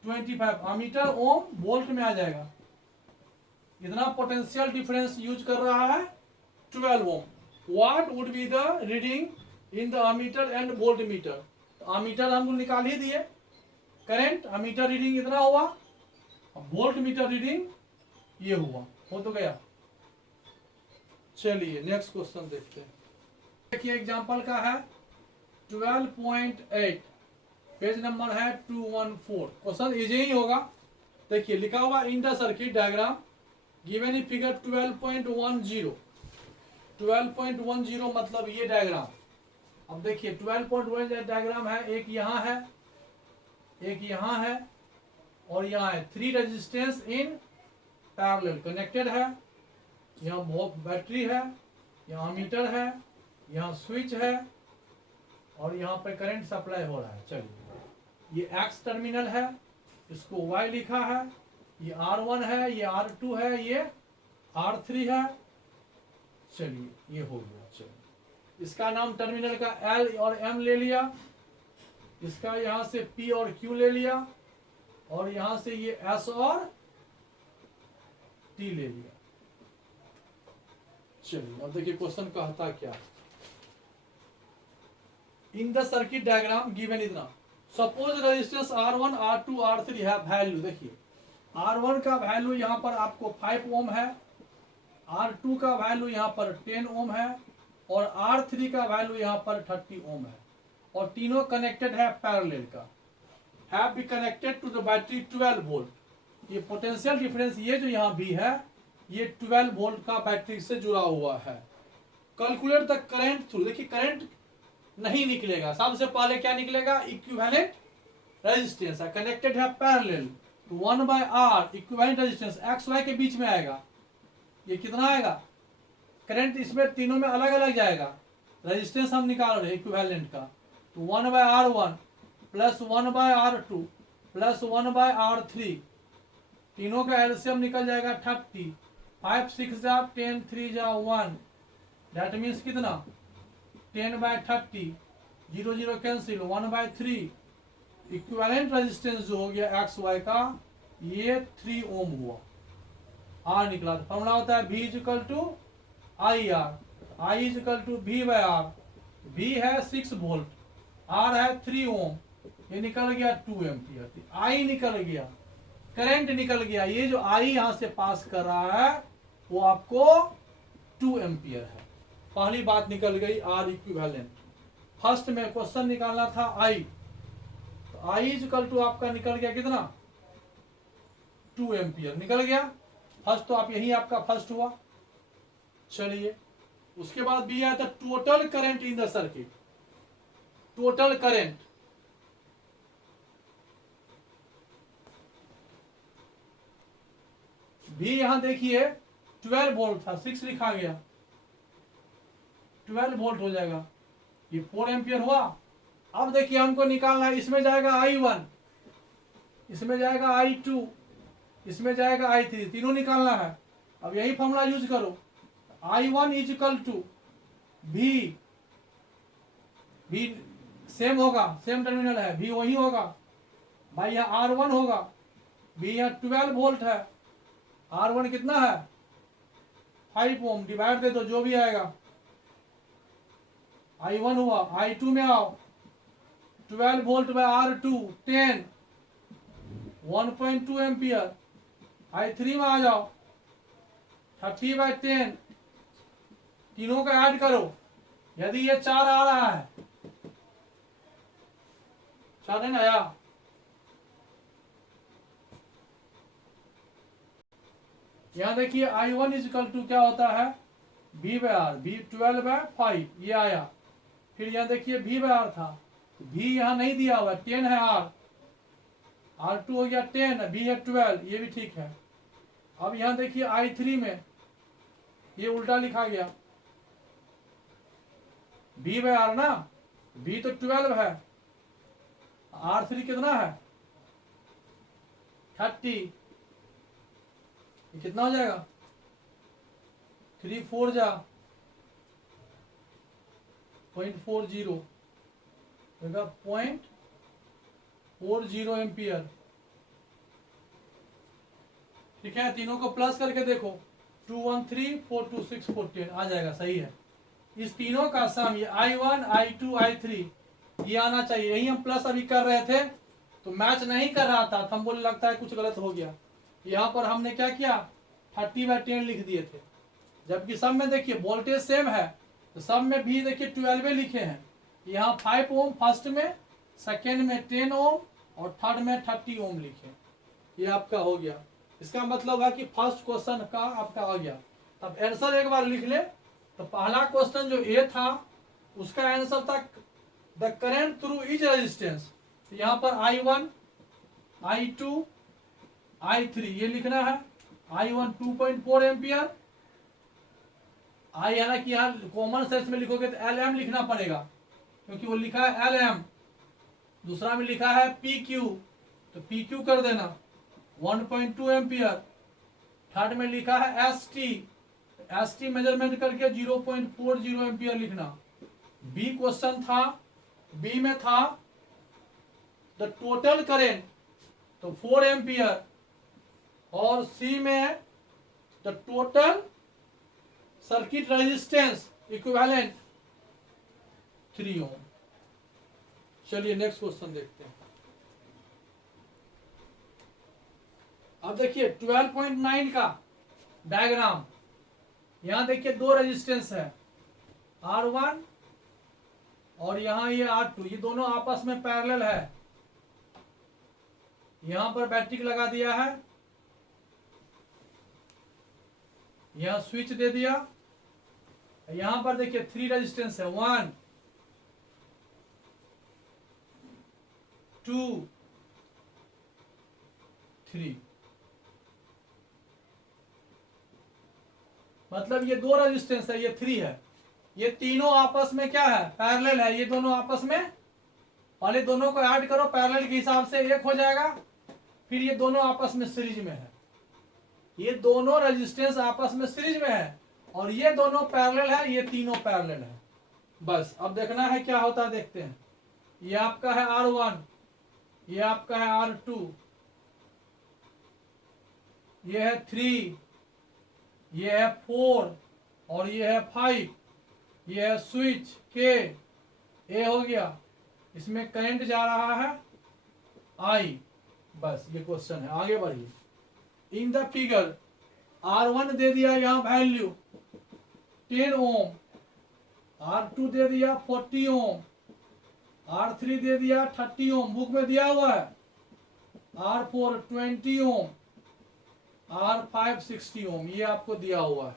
25 अमीटर ओम वोल्ट में आ जाएगा। इतना पोटेंशियल डिफरेंस यूज कर रहा है 12 ohm. What would be the reading in the ammeter and voltmeter? Ammeter हम निकाल ही दिए, करंट अमीटर रीडिंग इतना हुआ, वोल्ट मीटर रीडिंग ये हुआ, हो तो गया। चलिए नेक्स्ट क्वेश्चन देखते हैं। देखिए एग्जांपल का है 12.8, पेज नंबर है 214। क्वेश्चन इजी ही होगा। देखिए लिखा हुआ इन the circuit diagram given in figure 12.10। 12.10 मतलब ये डायग्राम। अब देखिए 12.1 डायग्राम है, एक यहाँ है, एक यहाँ है और यहाँ है। 3 रेजिस्टेंस इन पैरेलल कनेक्टेड है। यहाँ बैटरी है, यहाँ मीटर है, यहाँ स्विच है और यहाँ पे करंट सप्लाई हो रहा है। चलिए ये X टर्मिनल है, इसको Y लिखा है, ये R1 है, ये R2 है, ये R3 है। चलिए ये हो गया। चलिए इसका नाम टर्मिनल का L और M ले लिया, इसका यहां से P और Q ले लिया और यहां से ये S और T ले लिया। चलिए अब देखिए क्वेश्चन कहता क्या। In the circuit diagram given इतना, suppose resistance R1 R2 R3 है वैल्यू। देखिए R1 का वैल्यू यहाँ पर आपको 5 ओम है, R2 का वैल्यू यहाँ पर 10 ओम है और R3 का वैल्यू यहाँ पर 30 ओम है और तीनों कनेक्टेड है पैरेलल का। Have be connected to the battery 12 volt. ये पोटेंशियल डिफरेंस ये जो यहाँ भी है ये 12 वोल्ट का बैटरी से जुड़ा हुआ है। Calculate the current through. देखिए करंट नहीं निकलेगा, सबसे पहले क्या निकलेगा, इक्विवेलेंट रेजिस्टेंस है, कनेक्टेड है parallel, 1/R equivalent resistance X Y के बीच में आएगा। ये कितना आएगा, करंट इसमें तीनों में अलग अलग जाएगा, रेजिस्टेंस हम निकाल रहे हैं इक्विवेलेंट का, तो 1/R1 plus 1/R2 plus 1/R3, तीनों का एलसीएम निकल जाएगा 30, 5 6 जा 10 3 जा 1, दैट मीन्स कितना 10/30, 0 0 कैंसिल, 1/3, इक्विवेलेंट रेजिस्टेंस जो हो गया एक्स वाई का ये 3 ओम हुआ, आर निकला। तो फॉर्मूला होता है V equal to I R, I equal to V/R, V है 6 वोल्ट, R है 3 ओम, ये निकल गया 2 एम्पियर, आई निकल गया, करंट निकल गया, ये जो आई यहां से पास कर रहा है वो आपको 2 एम्पियर है। पहली बात निकल गई आर इक्विवेलेंट। फर्स्ट में क्वेश्चन निकालना था आई, तो आई इक्वल टू आपका निकल गया कितना 2 एम्पियर निकल गया। फर्स्ट तो आप यही आपका फर्स्ट हुआ। चलिए उसके बाद भी आया था total current in the circuit, total current, भी यहां देखिए 12 वोल्ट था, 6 लिखा गया, 12 वोल्ट हो जाएगा, ये 4 एम्पियर हुआ। अब देखिए हमको निकालना है, इसमें जाएगा I1, इसमें जाएगा I2, इसमें जाएगा I3, तीनों निकालना है। अब यही फॉर्मूला यूज करो, I1 is equal to V same होगा, सेम टर्मिनल है, V वही होगा भाई, यहाँ R1 होगा, V यहाँ 12 वोल्ट है, R1 कितना है 5 ओम, डिवाइड दे दो जो भी आएगा, I1 हुआ, I2 में आओ 12 volt by R2 10, 1.2 ampere, I3 में आ जाओ 30/10, तीनों का ऐड करो, यदि ये 4 आ रहा है, 4 है ना आया, यहां देखिए I1 इज इक्वल टू क्या होता है V/R, V 12/5 ये आया। फिर यहां देखिए V/R था, V यहां नहीं दिया हुआ, 10 है R, R2 हो गया 10, V है 12, ये भी ठीक है। अब यहां देखिए I3 में ये उल्टा लिखा गया, V/R ना, V तो 12 है, R3 कितना है 30, ये कितना हो जाएगा 3 4 जा 0.40 होगा, 0.40 एम्पियर, ठीक है। तीनों को प्लस करके देखो, 213 426 410 आ जाएगा, सही है। इस तीनों का सम ये I1 I2 I3 ये आना चाहिए, यही हम प्लस अभी कर रहे थे तो मैच नहीं कर रहा था, तो हम बोले लगता है कुछ गलत हो गया। यहाँ पर हमने क्या किया 30/10 लिख दिए थे, जबकि सब में देखिए वोल्टेज सेम है, तो सब में भी देखिए 12 लिखे हैं। यहाँ 5 ओम फर्स्ट में, सेकेंड में 10 ओम और थर्ड में 30 ओम लिखे, ये आपका हो गया। इसका मतलब है कि फर्स्ट क्वेश्चन का आपका आ गया। अब आंसर एक बार लिख ले, तो पहला क्वेश्चन जो ए था उसका आंसर था the current through etch resistance, यहाँ पर I1 I2 I3 ये लिखना है, I1 2.4 एम्पियर, आई हालांकि यहाँ कॉमन सेंस में लिखोगे तो LM लिखना पड़ेगा क्योंकि वो लिखा है LM, दूसरा में लिखा है PQ तो PQ कर देना 1.2 एम्पियर, थर्ड में लिखा है ST मेजरमेंट करके 0.40 एम्पियर लिखना। बी क्वेश्चन था, बी में था द टोटल करेंट तो 4 एम्पियर, और सी में the total circuit resistance equivalent 3 ओम। चलिए नेक्स्ट क्वेश्चन देखते हैं। अब देखिए 12.9 का डायग्राम, यहां देखिए दो रेजिस्टेंस है, R1 और यहां ये R2, ये दोनों आपस में पैरेलल है। यहां पर बैटरी लगा दिया है, यहां स्विच दे दिया, यहां पर देखिए 3 रेजिस्टेंस है, 1 2 3, मतलब ये 2 रेजिस्टेंस है, ये 3 है, ये तीनों आपस में क्या है, पैरेलल है। ये दोनों आपस में, पहले दोनों को ऐड करो पैरेलल के हिसाब से एक हो जाएगा, फिर ये दोनों आपस में सीरीज में है, ये दोनों रेजिस्टेंस आपस में सीरीज में है, और ये दोनों पैरेलल है, ये तीनों पैरेलल है। बस अब देखना है क्या होता है, देखते हैं। ये आपका है R1, ये आपका है R2, ये है 3, ये है 4 और ये है 5, ये है स्विच के, ए हो गया, इसमें करंट जा रहा है I। बस ये क्वेश्चन है, आगे बढ़िए। इन द फिगर R1 दे दिया यहां वैल्यू 10 ओम, R2 दे दिया 40 ओम, R3 दे दिया 30 ओम, बुक में दिया हुआ है, R4 20 ओम, R5 60 ओम, ये आपको दिया हुआ है।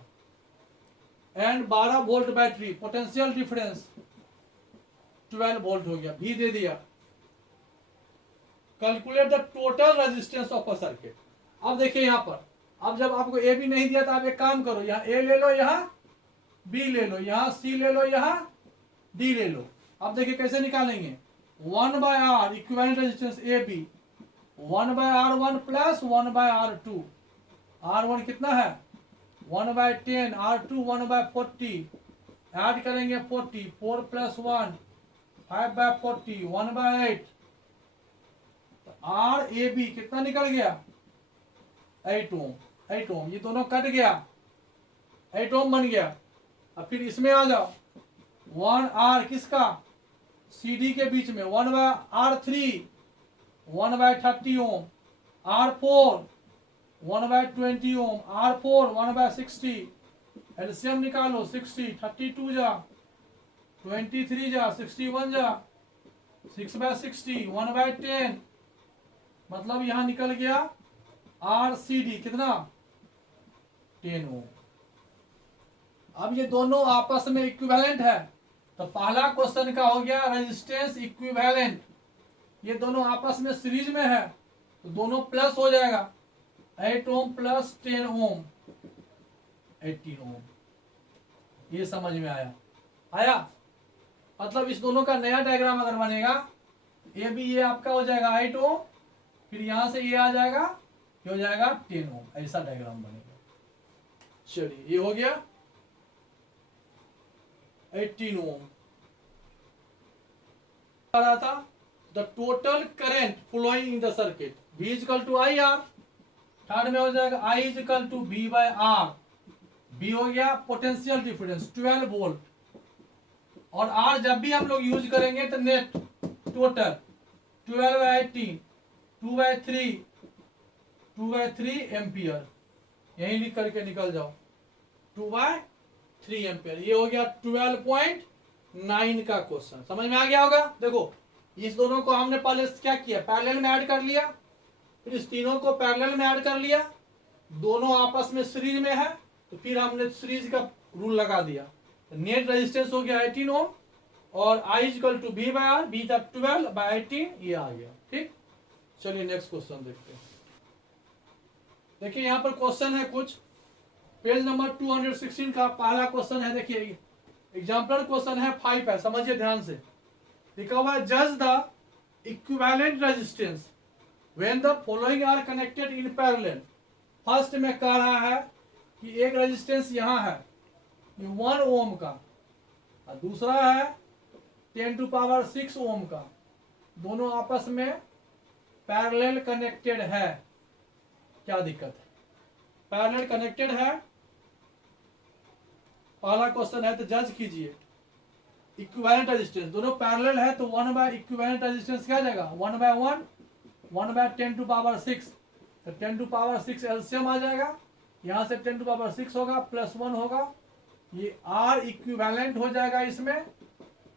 And 12 volt battery, potential difference 12 volt हो गया, भी दे दिया। Calculate the total resistance of a circuit. अब देखिए यहां पर, अब जब आपको ए बी नहीं दिया तो आप एक काम करो, यहाँ ए ले लो, यहाँ बी ले लो, यहाँ सी ले लो, यहाँ डी ले लो। अब देखिए कैसे निकालेंगे, 1/R equivalent resistance A B, 1/R1 plus 1/R2। R1 कितना है 1/10, R2 1/40, ऐड करेंगे 40, 4 प्लस 1 5/40, 1/8। आर ए बी कितना निकल गया 8 ओम, 8 ओम, ये दोनों कट गया, 8 ओम बन गया। अब फिर इसमें आ जाओ, 1R किसका, सी डी के बीच में, 1/R3 1/30 ओम, R4 1/20 ओम, R4 1/60, एलसीएम निकालो 60, 32 जा 23 जा 61 जा 6/60, 1/10, मतलब यहां निकल गया RCD कितना 10 ओम। अब ये दोनों आपस में इक्विवेलेंट है, तो पहला क्वेश्चन का हो गया रेजिस्टेंस इक्विवेलेंट, ये दोनों आपस में सीरीज में है तो दोनों प्लस हो जाएगा, 8 ओम प्लस 10 ओम 18 ओम। ये समझ में आया, आया? मतलब इस दोनों का नया डायग्राम अगर बनेगा, ये भी ये आपका हो जाएगा 8 ओम, फिर यहां से ये आ जाएगा, ये हो जाएगा 10 ओम, ऐसा डायग्राम बनेगा। चलिए ये हो गया 18 ओम। रहा था the total current flowing in the circuit, V equal to I R, third में हो जाएगा I equal to V by R, B हो गया पोटेंशियल डिफरेंस 12 वोल्ट, और R जब भी हम लोग यूज करेंगे तो नेट टोटल 12/18 2/3 एम्पियर, यही लिख करके निकल जाओ 2/3 एम्पियर। ये हो गया 12.9 का क्वेश्चन, समझ में आ गया होगा। देखो इस दोनों को हमने पहले क्या किया, पैरेलल में ऐड कर लिया, फिर इस तीनों को पैरेलल में ऐड कर लिया, दोनों आपस में सीरीज में है, तो फिर हमने सीरीज का रूल लगा दिया, तो नेट रेजिस्टेंस हो गया 18 ओम, और I equal to V by R, B था 12/18, ये आ गया। ठीक, चलिए नेक्स्ट क्वेश्चन देखते हैं। देखिए यहाँ पर क्वेश्चन है कुछ, पेज नंबर 216 का पहला क्वेश्चन है। देखिए एग्जाम्पल क्वेश्चन है 5 है, समझिए ध्यान से। लिखा हुआ है जज the equivalent resistance when the following are connected in parallel. First में कह रहा है कि एक रेजिस्टेंस यहाँ है 1 ओम का, और दूसरा है 10⁶ ओम का, दोनों आपस में पैरेलल कनेक्टेड है। क्या दिक्कत है, पैरेलल कनेक्टेड है, पहला क्वेश्चन है, तो जज कीजिए इक्विवेलेंट रेजिस्टेंस, दोनों पैरेलल है तो 1 बाय इक्विवेलेंट रेजिस्टेंस क्या आ जाएगा 1/1 1/10⁶, तो 10 टू पावर 6 एलसीएम आ जाएगा, यहां से 10 टू पावर 6 होगा प्लस 1 होगा, ये R इक्विवेलेंट हो जाएगा इसमें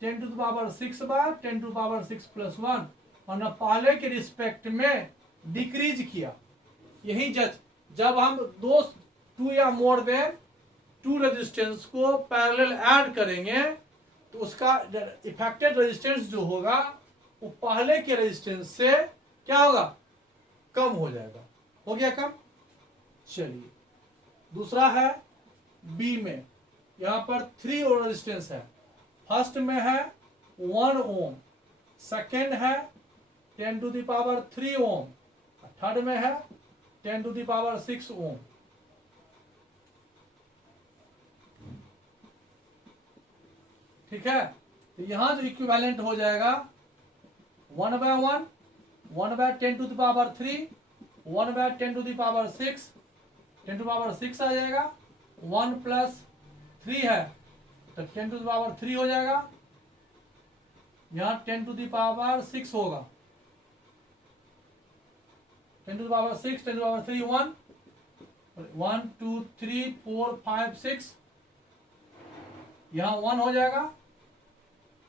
10 to power 6 by 10 to power 6 plus 1, और पहले के रिस्पेक्ट में डिक्रीज किया। यही जब हम दो 2 या मोर देन 2 रेजिस्टेंस को पैरेलल ऐड करेंगे तो उसका इफेक्टेड रेजिस्टेंस जो होगा वो पहले के रेजिस्टेंस से क्या होगा, कम हो जाएगा। हो गया कम। चलिए दूसरा है बी में, यहां पर 3 रेजिस्टेंस है। फर्स्ट में है 1 ओम, सेकेंड है 10 to the power 3 ohm, third में है 10 टू द पावर 6 ओम। ठीक है, तो यहां जो इक्विवेलेंट हो जाएगा 1 by 1, 1 by 10 to the power 3, 1 by 10 to the power 6, 10 to power 6 आ जाएगा, 1 प्लस 3 है तो 10 टू द पावर 3 हो जाएगा, यहां 10 टू द पावर 6 होगा, 10 to the power 6, 10 to the power 3 1, 1 2 3 4 5 6, यहां 1 हो जाएगा,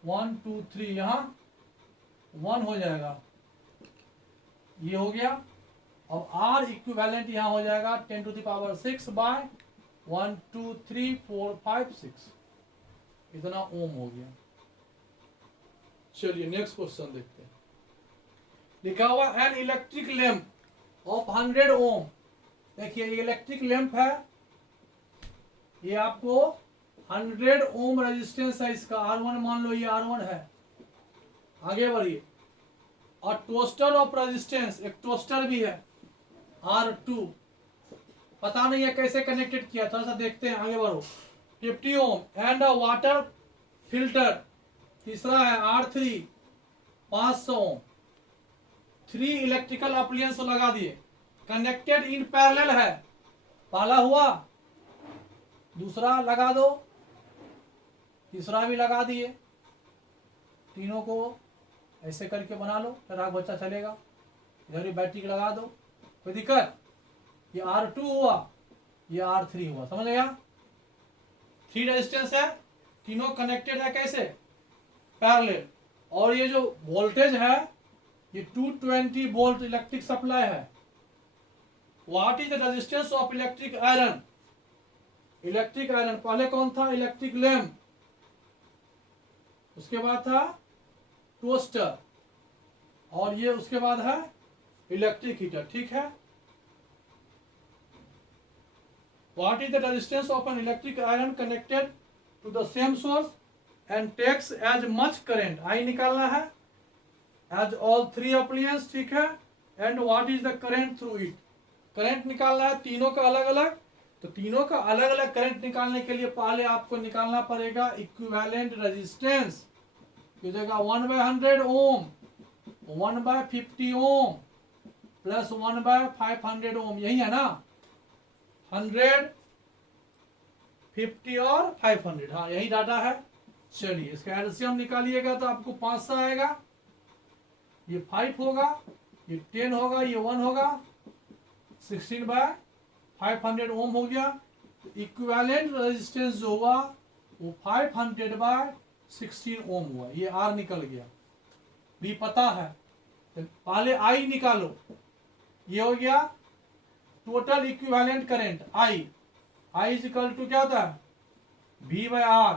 1 2 3 यहां 1 हो जाएगा, ये हो गया। अब R इक्विवेलेंट यहां हो जाएगा 10 टू द पावर 6 बाय 1 2 3 4 5 6, इतना ओम हो गया। चलिए नेक्स्ट क्वेश्चन देखते हैं। लिखा हुआ एन इलेक्ट्रिक लैंप ऑफ 100 ओम। देखिए इलेक्ट्रिक लैंप है, ये आपको 100 ओम रेजिस्टेंस है इसका, R1 मान लो ये R1 है। आगे बढ़िए। और टोस्टर ऑफ रेजिस्टेंस, एक टोस्टर भी है R2, पता नहीं है कैसे कनेक्टेड किया, थोड़ा सा देखते हैं, आगे बढ़ो। 50 ohm and a water filter, तीसरा है R3 500 ओम। 3 इलेक्ट्रिकल अप्लायंस लगा दिए, कनेक्टेड इन पैरेलल है, पहला हुआ, दूसरा लगा दो, तीसरा भी लगा दिए, तीनों को ऐसे करके बना लो, फिर आग बच्चा चलेगा। इधर भी बैटरी लगा दो, कोई दिक्कत। ये R2 हुआ, ये R3 हुआ, समझ गया। 3 रेजिस्टेंस है, तीनों कनेक्टेड है कैसे, पैरेलल। और ये जो वोल्टेज है ये 220 वोल्ट इलेक्ट्रिक सप्लाई है। What is the resistance of electric iron. Electric iron पहले कौन था, इलेक्ट्रिक लैंप, उसके बाद था टोस्टर, और ये उसके बाद है इलेक्ट्रिक हीटर। ठीक है, what is the resistance of an electric iron connected to the same source and takes as much current, I निकालना है, एज ऑल 3 अप्लायंस। ठीक है, and what is the current through it, current निकालना है तीनों का अलग अलग। तो तीनों का अलग अलग करंट निकालने के लिए पहले आपको निकालना पड़ेगा इक्विवेलेंट रेजिस्टेंस, हो जाएगा 1 बाय 100 ओम, 1 बाय 50 ओम प्लस 1 बाय 500 ओम, यही है ना, 100 50 और 500, हाँ यही डाटा है। चलिए इसका एलसीएम निकालिएगा तो आपको 500 आएगा, ये 5 होगा, ये 10 होगा, ये 1 होगा, 16 बाय 500 ओम हो गया। तो इक्विवेलेंट रेजिस्टेंस जो हुआ वो 500 बाय 16 ओम हुआ, ये R निकल गया, भी पता है। तो पहले I निकालो, ये हो गया total equivalent current I is equal to क्या होता है, V बाय R,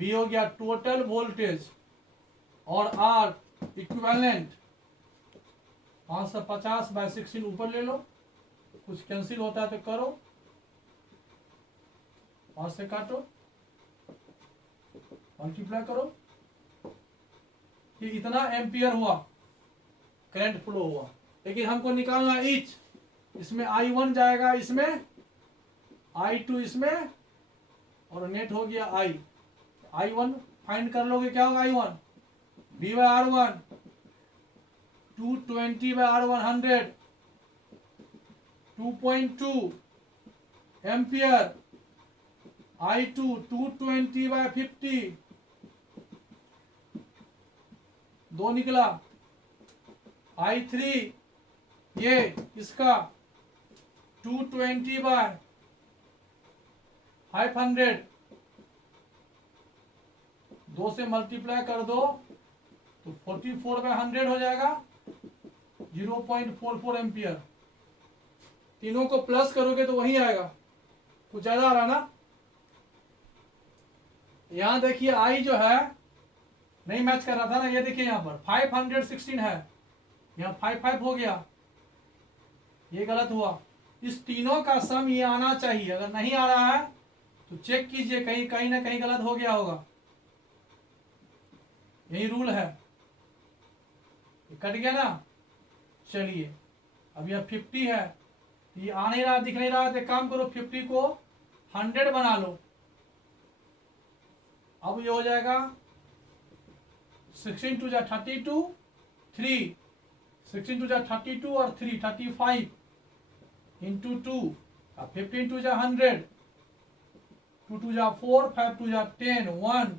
V हो गया टोटल वोल्टेज, और R इक्विवेलेंट 550 बाय 16 ऊपर ले लो, कुछ कैंसिल होता है तो करो, 5 से काटो, मल्टीप्लाई करो, कि इतना एम्पियर हुआ करंट फ्लो हुआ। लेकिन हमको निकालना ईच, इसमें I1 जाएगा, इसमें I2 इसमें, और नेट हो गया I1 फाइंड कर लोगे, क्या होगा I1 V by R1 220 by R1 100 2.2 ampere, I2 220 by 50 2 निकला, I3 ये इसका 220/500, 2 से मल्टीप्लाई कर दो तो 44/100 हो जाएगा, 0.44 एम्पियर। तीनों को प्लस करोगे तो वही आएगा, कुछ ज्यादा आ रहा ना। यहां देखिए आई जो है नहीं मैच कर रहा था ना, ये देखिए यहां पर 516 है, यहां 55 हो गया, ये गलत हुआ। इस तीनों का सम ये आना चाहिए, अगर नहीं आ रहा है तो चेक कीजिए, कहीं कहीं ना कहीं गलत हो गया होगा, यही रूल है। ये कट गया ना। चलिए अब यह 50 है, ये आ नहीं रहा, दिख नहीं रहा, तो काम करो 50 को 100 बना लो। अब ये हो जाएगा 16 2 जा 32, 3 16 2 जा 32 और 3 35 इंटू 2, 15 2 जा 100, 2 2 जा 4, 5 2 जा 10, 1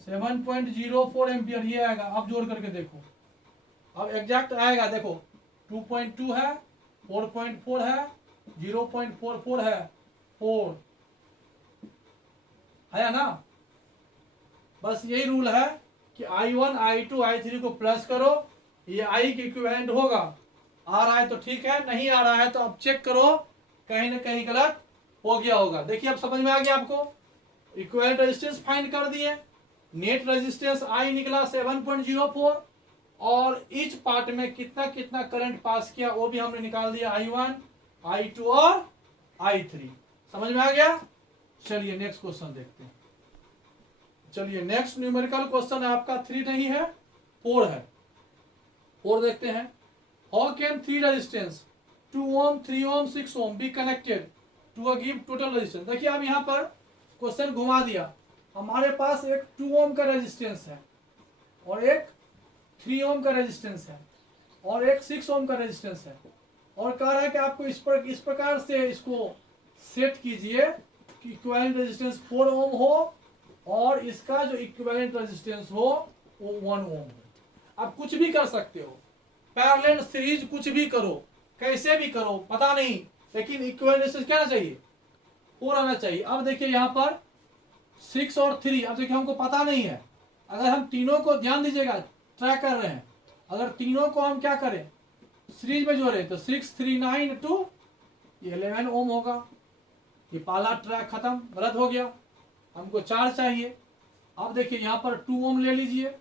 7.04 एम्पियर ये आएगा। अब जोड़ करके देखो, अब एग्जैक्ट आएगा, देखो 2.2 है, 4.4 है, 0.44 है, 4 आया ना। बस यही रूल है कि I1 I2 I3 को प्लस करो, ये I के इक्विवेलेंट होगा। आ रहा है तो ठीक है, नहीं आ रहा है तो अब चेक करो, कहीं ना कहीं गलत हो गया होगा। देखिए अब समझ में आ गया आपको। इक्विवेलेंट रेजिस्टेंस फाइंड कर दिए, नेट रेजिस्टेंस I निकला 7.04 और ईच पार्ट में कितना कितना करंट पास किया वो भी हमने निकाल दिया, I1 I2 और I3। समझ में आ गया। चलिए नेक्स्ट क्वेश्चन देखते हैं। चलिए नेक्स्ट न्यूमेरिकल क्वेश्चन है आपका 3 नहीं है, 4 है। 4 देखते हैं। How can 3 resistance 2 ohm 3 ohm 6 ohm be connected to a give total resistance. देखिए अब यहाँ पर क्वेश्चन घुमा दिया, हमारे पास एक 2 ओम का रेजिस्टेंस है और एक 3 ओम का रेजिस्टेंस है और एक 6 ओम का रेजिस्टेंस है, और कह रहा है कि आपको इस प्रकार से इसको सेट कीजिए कि इक्विवेलेंट रेजिस्टेंस 4 ओम हो और इसका जो इक्विवेलेंट रेजिस्टेंस हो वो 1 ओम हो। आप कुछ भी कर सकते हो, पैरेलल सीरीज कुछ भी करो, कैसे भी करो पता नहीं, लेकिन इक्विवेलेंट रेजिस्टेंस क्या आना चाहिए, 4 आना चाहिए। अब देखिए यहाँ पर 6 और 3, अब देखिए हमको पता नहीं है, अगर हम तीनों को ध्यान दीजिएगा ट्रैक कर रहे हैं, अगर तीनों को हम क्या करें सीरीज में जोड़े तो 6 3 9 2 11 ओम होगा। ये पहला ट्रैक खत्म, गलत हो गया, हमको 4 चाहिए। अब देखिए यहाँ पर 2 ओम ले लीजिए,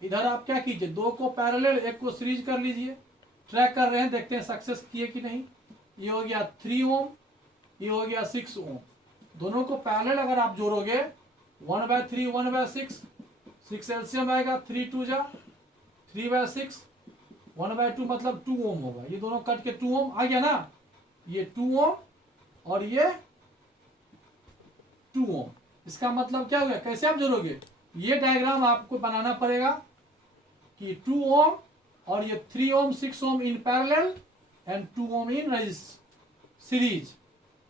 इधर आप क्या कीजिए 2 को पैरेलल 1 को सीरीज कर लीजिए। ट्रैक कर रहे हैं, देखते हैं सक्सेस किए कि नहीं। ये हो गया 3 ओम, ये हो गया 6 ओम। दोनों को पैरेलल अगर आप जोड़ोगे 1/3 1/6, 6 एलसीएम आएगा, 3 2 जा 3/6, 1/2 मतलब 2 ओम होगा। ये दोनों कट के 2 ओम आ गया ना, ये 2 ओम और ये 2 ओम। इसका मतलब क्या हो गया, कैसे आप जोड़ोगे, ये डायग्राम आपको बनाना पड़ेगा कि 2 ओम और ये 3 ohm 6 ohm in parallel and 2 ohm in series,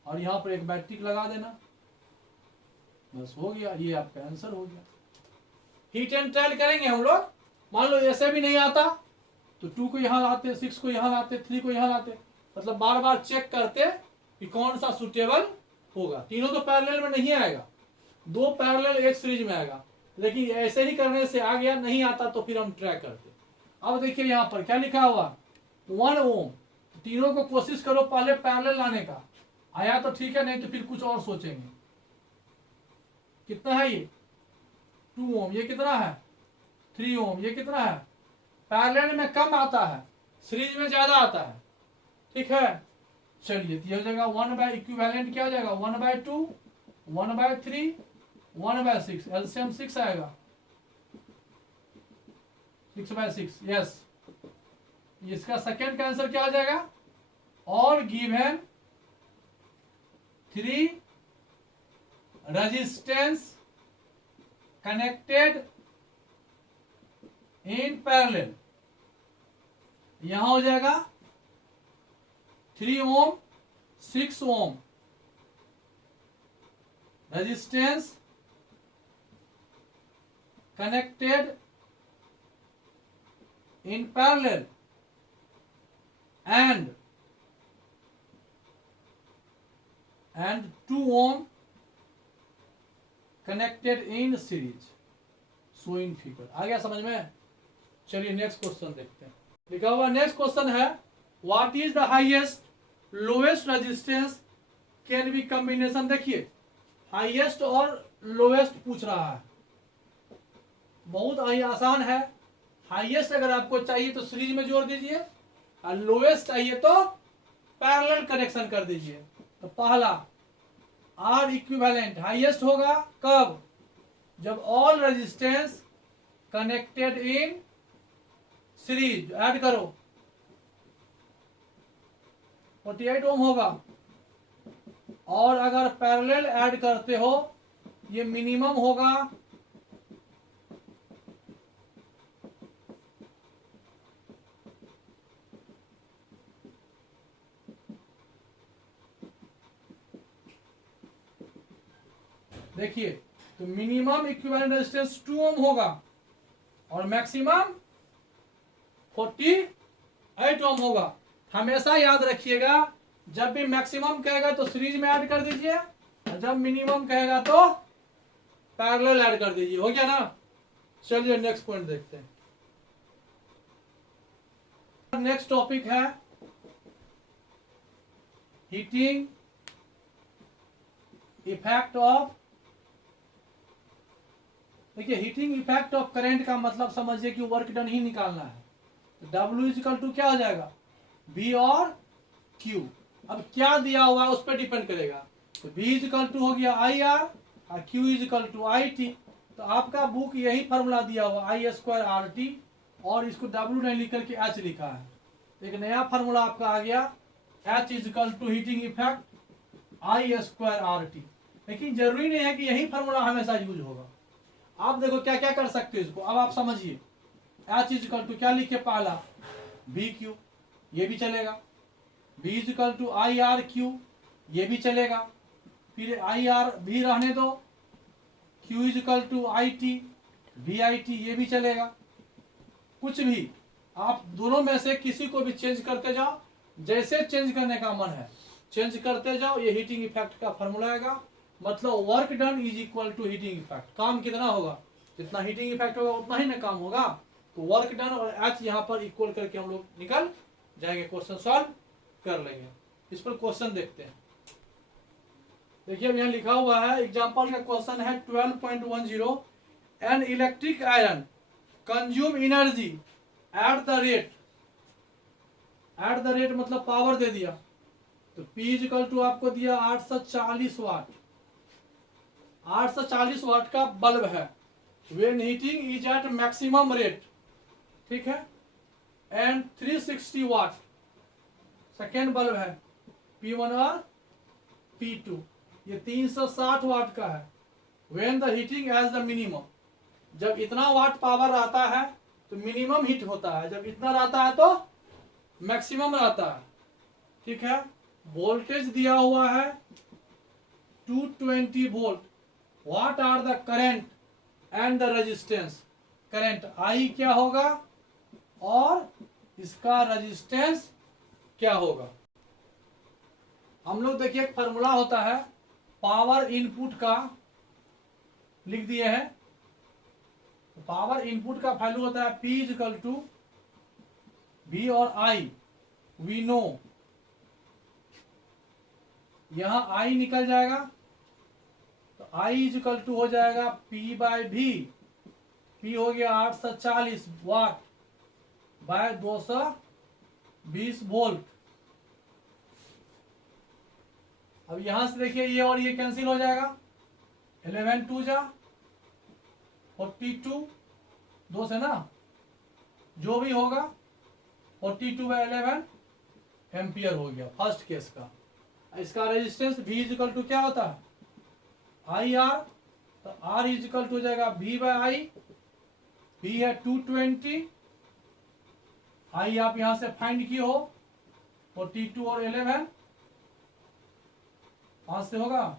और यहां पर एक बैटरी लगा देना, बस हो गया, ये आपका आंसर हो गया। हीट एंड ट्रायल करेंगे हम लोग। मान लो ऐसे भी नहीं आता तो 2 को यहां लाते, 6 को यहां लाते, 3 को यहां लाते, मतलब बार बार चेक करते कि कौन सा सुटेबल होगा। तीनों तो पैरेलल में नहीं आएगा, 2 पैरेलल 1 सीरीज में आएगा, लेकिन ऐसे ही करने से आ गया, नहीं आता तो फिर हम ट्रैक करते। अब देखिए यहाँ पर क्या लिखा हुआ 1 ओम, तीनों को कोशिश करो पहले पैरेलल लाने का, आया तो ठीक है, नहीं तो फिर कुछ और सोचेंगे। कितना है ये 2 ओम, ये कितना है 3 ओम, ये कितना है, पैरेलल में कम आता है, सीरीज में ज्यादा आता है, ठीक है। चलिए ये हो जाएगा 1 इक्विवेलेंट क्या हो जाएगा 1/2 1/3 1/6, एलसीएम 6 आएगा, 6/6, यस। इसका सेकेंड का आंसर क्या आ जाएगा, और given 3 resistance connected in parallel, यहां हो जाएगा 3 ohm 6 ohm resistance connected in parallel and 2 ohm connected in series so in figure। आ गया समझ में? चलिए नेक्स्ट क्वेश्चन देखते हैं। लिखा हुआ नेक्स्ट क्वेश्चन है what is the highest lowest resistance can be combination. देखिए हाईएस्ट और लोएस्ट पूछ रहा है, बहुत आसान है। हाईएस्ट अगर आपको चाहिए तो सीरीज में जोड़ दीजिए और लोएस्ट चाहिए तो पैरेलल कनेक्शन कर दीजिए। तो पहला आर इक्विवेलेंट हाईएस्ट होगा कब? जब all resistance connected in series. Add करो 48 ओम होगा। और अगर पैरेलल ऐड करते हो ये मिनिमम होगा 2 ओम होगा और मैक्सिमम 48 ओम होगा। हमेशा याद रखिएगा जब भी मैक्सिमम कहेगा तो सीरीज में ऐड कर दीजिए और जब मिनिमम कहेगा तो पैरेलल ऐड कर दीजिए। हो गया ना? चलिए नेक्स्ट पॉइंट देखते हैं। नेक्स्ट टॉपिक है हीटिंग इफेक्ट ऑफ। देखिए हीटिंग इफेक्ट ऑफ करंट का मतलब समझिए कि वर्क डन ही निकालना है। तो W इक्वल टू क्या हो जाएगा? V और Q। अब क्या दिया हुआ है उस पर डिपेंड करेगा। तो V इक्वल टू हो गया IR और Q इक्वल टू IT। तो आपका बुक यही फॉर्मूला दिया हुआ I² RT और इसको W नहीं लिख करके H लिखा है। एक नया फार्मूला आपका आ गया H equal to heating effect I² RT। लेकिन जरूरी नहीं है कि यही फार्मूला हमेशा यूज होगा। आप देखो क्या क्या कर सकते हो इसको। अब आप समझिए H इक्वल टू क्या लिखे पहला BQ, ये भी चलेगा। B इक्वल टू IRQ, ये भी चलेगा। फिर IR भी रहने दो। Q equal to IT VIT, ये भी चलेगा। कुछ भी आप दोनों में से किसी को भी चेंज करते जाओ, जैसे चेंज करने का मन है चेंज करते जाओ। ये हीटिंग इफेक्ट का फॉर्मूला आएगा। मतलब work done is equal to heating effect. काम कितना होगा? जितना हीटिंग इफेक्ट होगा उतना ही ना काम होगा। तो वर्क डन और H यहाँ पर इक्वल करके हम लोग निकल जाएंगे, क्वेश्चन सॉल्व कर लेंगे। इस पर क्वेश्चन देखते हैं। देखिए अब यहाँ लिखा हुआ है एग्जांपल का क्वेश्चन है 12.10 N electric iron consume energy at the rate मतलब पावर दे दिया। तो P इक्वल टू आपको दिया 840 वाट। 840 वाट का बल्ब है। When heating is at maximum rate, ठीक है। एंड 360 वाट सेकेंड बल्ब है P1 और P2, ये 360 वाट का है। When the heating as the minimum, जब इतना वाट पावर आता है तो मिनिमम हीट होता है, जब इतना रहता है तो मैक्सिमम रहता है, ठीक है। वोल्टेज दिया हुआ है 220 volt. What are the current and the resistance. Current I क्या होगा और इसका रेजिस्टेंस क्या होगा। हम लोग देखिए एक फॉर्मूला होता है पावर इनपुट का, लिख दिए हैं। पावर इनपुट का वैल्यू होता है P इक्वल टू V और I, वी नो। यहां I निकल जाएगा तो I इक्वल टू हो जाएगा P बाय V। P हो गया 840 वाट बाय 220 वोल्ट। अब यहां से देखिए ये और ये कैंसिल हो जाएगा। 11 2 जा 42, 2 से ना, जो भी होगा 42 बाय 11 एम्पियर हो गया फर्स्ट केस का। इसका रेजिस्टेंस V इक्वल टू क्या होता है IR, तो R इक्वल टू हो जाएगा V बाय I। V है 220, I आप यहां से फाइंड किए हो 42 और 11 5 से होगा,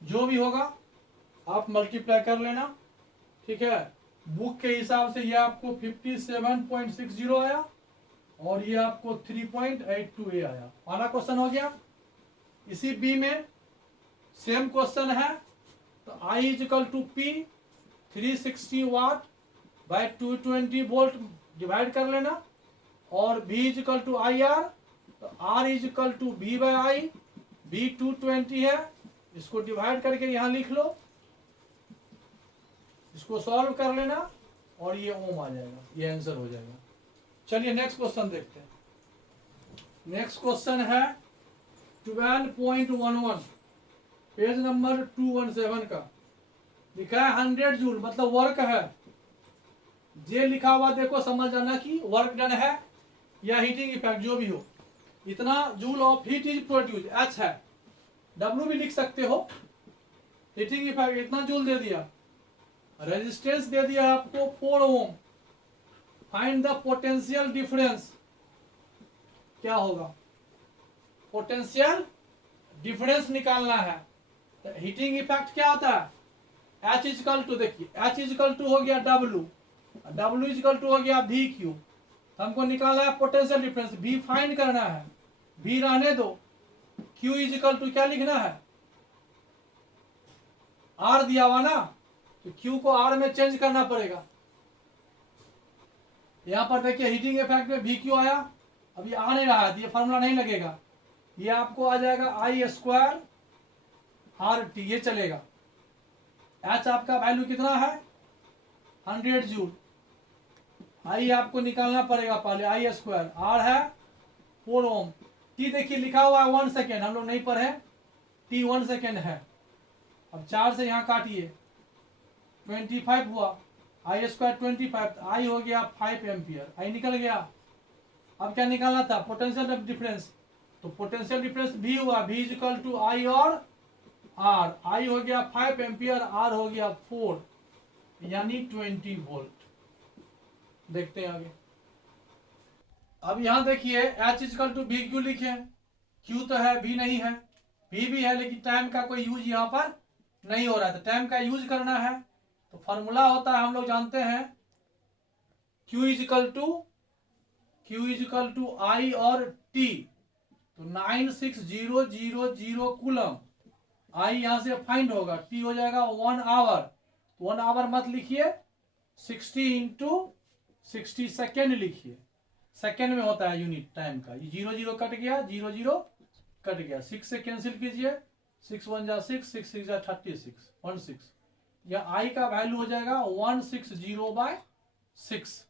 जो भी होगा आप मल्टीप्लाई कर लेना, ठीक है। बुक के हिसाब से ये आपको 57.60 आया और ये आपको 3.82 ए आया। वाला क्वेश्चन हो गया। इसी बी में सेम क्वेश्चन है, तो I is equal to P 360 watt by 220 volt divide कर लेना, और V is equal to I R, तो R is equal to V by I, V 220 है, इसको डिवाइड करके यहां लिख लो, इसको सॉल्व कर लेना और ये ओम आ जाएगा, ये आंसर हो जाएगा। चलिए नेक्स्ट क्वेश्चन देखते हैं। नेक्स्ट क्वेश्चन है 12.11 पेज नंबर 217 का। लिखा है 100 जूल, मतलब वर्क है। जे लिखा हुआ देखो, समझ जाना कि वर्क डन है या हीटिंग इफेक्ट जो भी हो। इतना joule of heat is produce, H है, डब्ल्यू भी लिख सकते हो। हीटिंग इफेक्ट इतना जूल दे दिया, रेजिस्टेंस दे दिया आपको 4 ओम। फाइंड द पोटेंशियल डिफरेंस, क्या होगा? पोटेंशियल डिफरेंस निकालना है। तो हीटिंग इफेक्ट क्या होता है? H इजकल टू, देखिए H इजकल टू हो गया W, W इजकल टू हो गया वी क्यू। हमको निकालना है पोटेंशियल डिफरेंस, V फाइंड करना है, V रहने दो। Q इजकल टू क्या लिखना है? R दिया हुआ ना, तो Q को R में चेंज करना पड़ेगा। यहां पर देखिए हीटिंग इफेक्ट में वी क्यू आया, अब ये आ नहीं रहा है, ये फॉर्मूला नहीं लगेगा, ये आपको आ जाएगा आई स्क्वायर आर टी, ये चलेगा। एच आपका वैल्यू कितना है? 100 जूल। आई आपको निकालना पड़ेगा पहले, आई स्क्वायर, आर है 4 ओम। टी देखिए लिखा हुआ है 1 सेकेंड, हम लोग नहीं पढ़े, टी 1 सेकेंड है। अब 4 से यहां काटिए, 25 हुआ, आई स्क्वायर 25, तो आई हो गया 5 एम्पियर, आई निकल गया। अब क्या निकालना था? पोटेंशियल डिफरेंस, तो पोटेंशियल डिफरेंस भी हुआ, V is equal to I और R। आई हो गया 5 एम्पियर, R हो गया 4, यानी 20 वोल्ट। देखते हैं आगे। अब यहां देखिए H is equal to V Q लिखे, Q तो है, V नहीं है, V भी है लेकिन टाइम का कोई यूज यहाँ पर नहीं हो रहा है, तो टाइम का यूज करना है। तो फॉर्मूला होता है, हम लोग जानते हैं, Q इजकल टू I और T, तो 96,000 कूलम। आई यहां से फाइंड होगा, T हो जाएगा 1 आवर, 1 आवर मत लिखिए, 60 इंटू 60 सेकेंड लिखिए, सेकेंड में होता है यूनिट टाइम का। ये 0 कट गया, 0 कट गया, 6 से कैंसिल कीजिए, 6 1 जा 6, 6 6 जा 36, 16। या आई का वैल्यू हो जाएगा 160/6।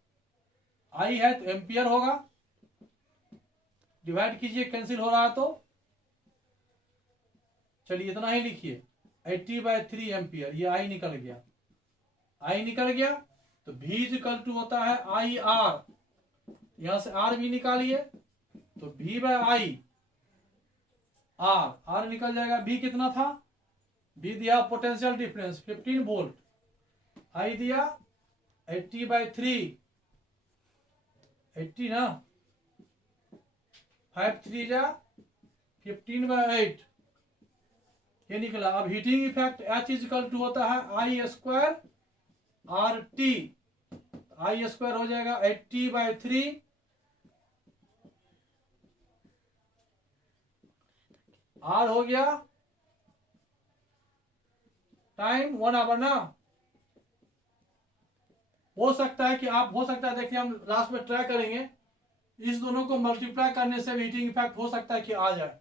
आई है तो एम्पियर होगा, डिवाइड कीजिए, कैंसिल हो रहा है तो चलिए इतना ही लिखिए, 80/3 एम्पियर। ये आई निकल गया, आई निकल गया, तो V इक्वल टू होता है आई आर, यहां से R भी निकालिए, तो V by I R, R निकल जाएगा। V कितना था? V दिया पोटेंशियल डिफरेंस 15 वोल्ट, आई दिया 80/3, 80 ना, 5 3 जा 15/8, ये निकला। अब heating effect H is equal to होता है I square R T, I square हो जाएगा 80/3, आर हो गया टाइम 1 आवर ना। हो सकता है कि आप, हो सकता है, देखिए हम लास्ट में ट्राई करेंगे, इस दोनों को मल्टीप्लाई करने से हीटिंग इफेक्ट हो सकता है कि आ जाए,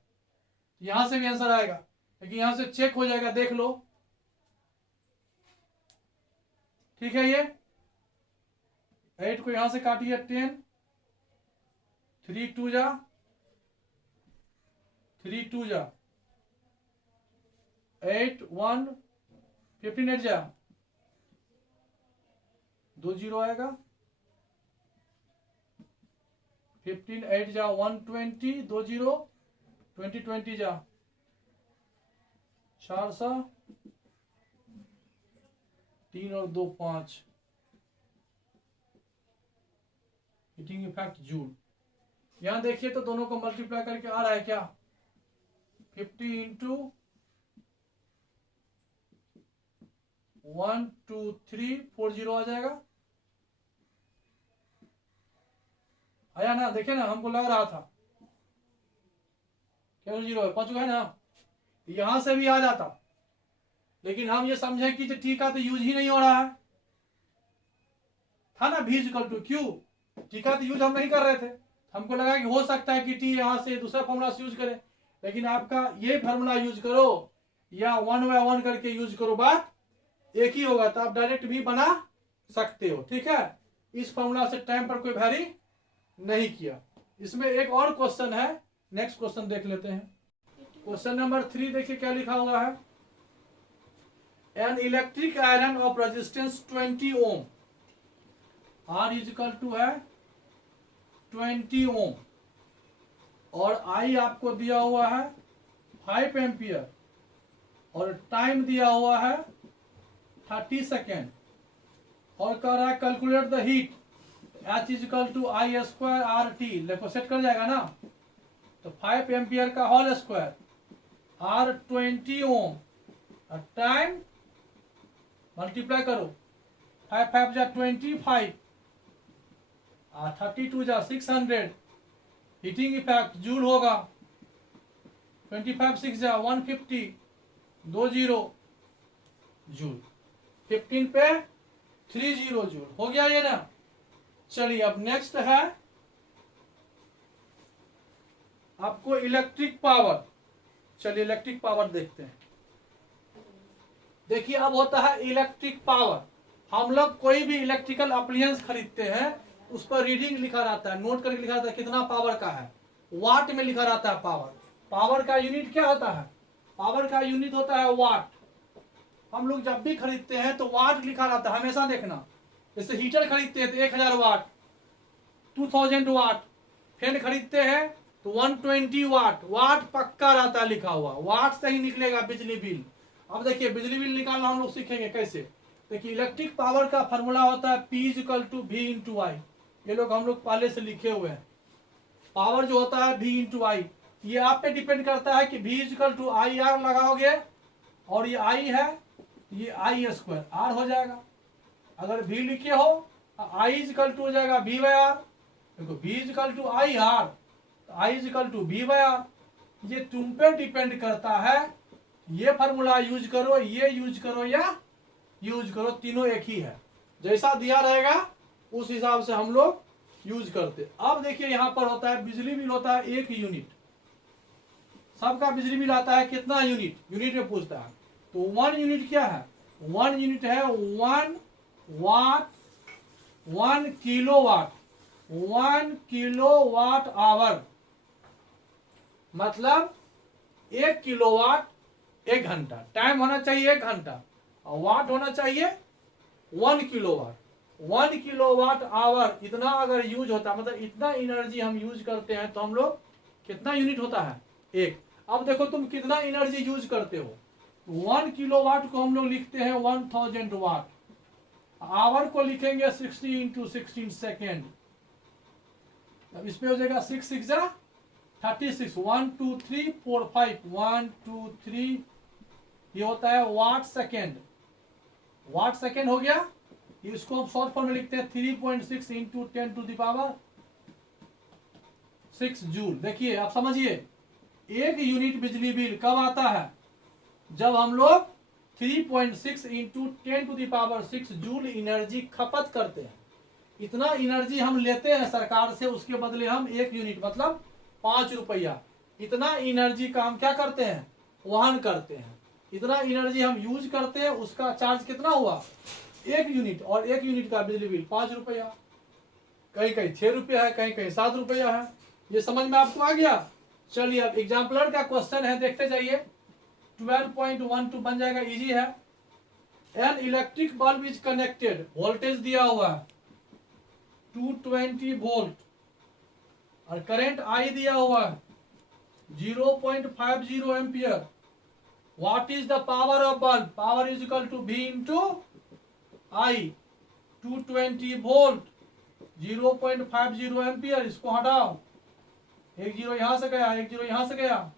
यहां से भी आंसर आएगा, लेकिन यहां से चेक हो जाएगा, देख लो, ठीक है। ये 8 को यहां से काटिए, 10, 3 2 जा 3 2 जा 8 1 15 8 जा 2 0 आएगा, 15 8 जा 120, 2 0 20 20 जा 400, 3 और 2 5, हीटिंग इफेक्ट जूल। यहां देखिए तो दोनों को मल्टीप्लाई करके आ रहा है क्या? 50 इंटू 1 2 3 40 आ जाएगा, आया ना, देखिए ना, हमको लग रहा था केवल 0 है, पहुंच गए ना, यहां से भी आ जाता, लेकिन हम ये समझे कि टी का तो यूज ही नहीं हो रहा है, था ना v equal to Q, T का तो यूज हम नहीं कर रहे थे, हमको लगा कि हो सकता है कि टी यहां से दूसरा फॉर्मूला से यूज करे, लेकिन आपका ये फॉर्मूला यूज करो या 1/1 करके यूज करो, बात एक ही होगा, तो आप डायरेक्ट भी बना सकते हो। ठीक है, इस फॉर्मूला से टाइम पर कोई वैरी नहीं किया। इसमें एक और क्वेश्चन है, नेक्स्ट क्वेश्चन देख लेते हैं। क्वेश्चन नंबर 3 देखिए क्या लिखा हुआ है। An electric iron of resistance 20 ohm, R is equal to है 20 ओम, और I आपको दिया हुआ है 5 एम्पियर, और टाइम दिया हुआ है 30 सेकेंड, और कह रहा है calculate the heat H is equal to I square R T, देखो सेट कर जाएगा ना, तो 5 एम्पियर का whole square R 20 ohm, time multiply करो, 5 5 जा 25, 32 जा 600, हीटिंग इफेक्ट जूल होगा, 25 6 जा 150, 20 जूल, 15 पे 30 जूल, हो गया ये ना। चलिए अब नेक्स्ट है आपको इलेक्ट्रिक पावर, चलिए इलेक्ट्रिक पावर देखते हैं। देखिए अब होता है इलेक्ट्रिक पावर, हम लोग कोई भी इलेक्ट्रिकल अप्लायंस खरीदते हैं, उस पर रीडिंग लिखा रहता है, नोट करके लिखा रहता है कितना पावर का है, वाट में लिखा रहता है पावर। पावर का यूनिट क्या होता है, पावर का यूनिट होता है वाट। हम लोग जब भी खरीदते हैं तो वाट लिखा रहता है, हमेशा देखना। जैसे हीटर खरीदते हैं तो 1000 वाट, 2000 वाट, फैन खरीदते हैं तो 120 वाट, वाट पक्का रहता है लिखा हुआ, वाट से ही निकलेगा बिजली बिल। अब देखिए बिजली बिल निकालना हम लोग सीखेंगे कैसे। देखिए इलेक्ट्रिक पावर का फॉर्मूला होता है P equal to V into I, ये लोग हम लोग पहले से लिखे हुए हैं। पावर जो होता है V इंटू आई, ये आप पे डिपेंड करता है कि V equal to I R लगाओगे, और ये I है, ये I स्क्वायर R हो जाएगा। अगर V लिखे हो I इक्वल टू हो जाएगा V बाय आर, देखो V equal to I R, I equal to V by R. ये तुम पे डिपेंड करता है, ये फॉर्मूला यूज करो, ये यूज करो या यूज करो, तीनों एक ही है, जैसा दिया रहेगा उस हिसाब से हम लोग यूज करते। अब देखिए यहां पर होता है बिजली बिल होता है 1 यूनिट, सबका बिजली बिल आता है कितना यूनिट, यूनिट में पूछता है। तो 1 यूनिट क्या है, 1 यूनिट है 1 वाट, 1 किलोवाट, 1 किलोवाट आवर, मतलब 1 किलोवाट 1 घंटा, टाइम होना चाहिए 1 घंटा, और वाट होना चाहिए 1 किलोवाट। 1 किलोवाट आवर इतना अगर यूज होता है, मतलब इतना एनर्जी हम यूज करते हैं, तो हम लोग कितना यूनिट होता है 1। अब देखो तुम कितना एनर्जी यूज करते हो, 1 किलोवाट को हम लोग लिखते हैं 1000 वाट, आवर को लिखेंगे 60 इंटू 16 सेकेंड, अब इस पे हो जाएगा 6 6 जा 36, 1 2 3 4 5, 1 2 3, ये होता है वाट सेकेंड, वाट सेकेंड हो गया। इसको हम शॉर्ट फॉर्म में लिखते हैं 3.6 into 10 to the power 6 joule. देखिए आप समझिए, 1 यूनिट बिजली बिल कब आता है, जब हम लोग 3.6 into 10 to the power 6 joule energy खपत करते हैं। इतना एनर्जी हम लेते हैं सरकार से, उसके बदले हम 1 यूनिट मतलब 5 रुपया, इतना एनर्जी का हम क्या करते हैं, वहन करते हैं। इतना एनर्जी हम यूज करते हैं, उसका चार्ज कितना हुआ 1 यूनिट, और 1 यूनिट का बिजली बिल 5 रुपया, कहीं कहीं 6 रुपया है, कहीं कहीं 7 रुपया है। ये समझ में आपको आ गया। चलिए अब एग्जाम्पलर का क्वेश्चन है, देखते जाइए। 12.12 बन जाएगा, इजी है। An electric bulb is connected, voltage दिया हुआ है 220 वोल्ट, और करंट आई दिया हुआ है 0.50 ampere. What is the power of bulb? Power is equal to V into I, 220 volt, 0.50 ampere, इसको हटाओ, 1 जीरो यहां से गया, 1 जीरो यहां से गया,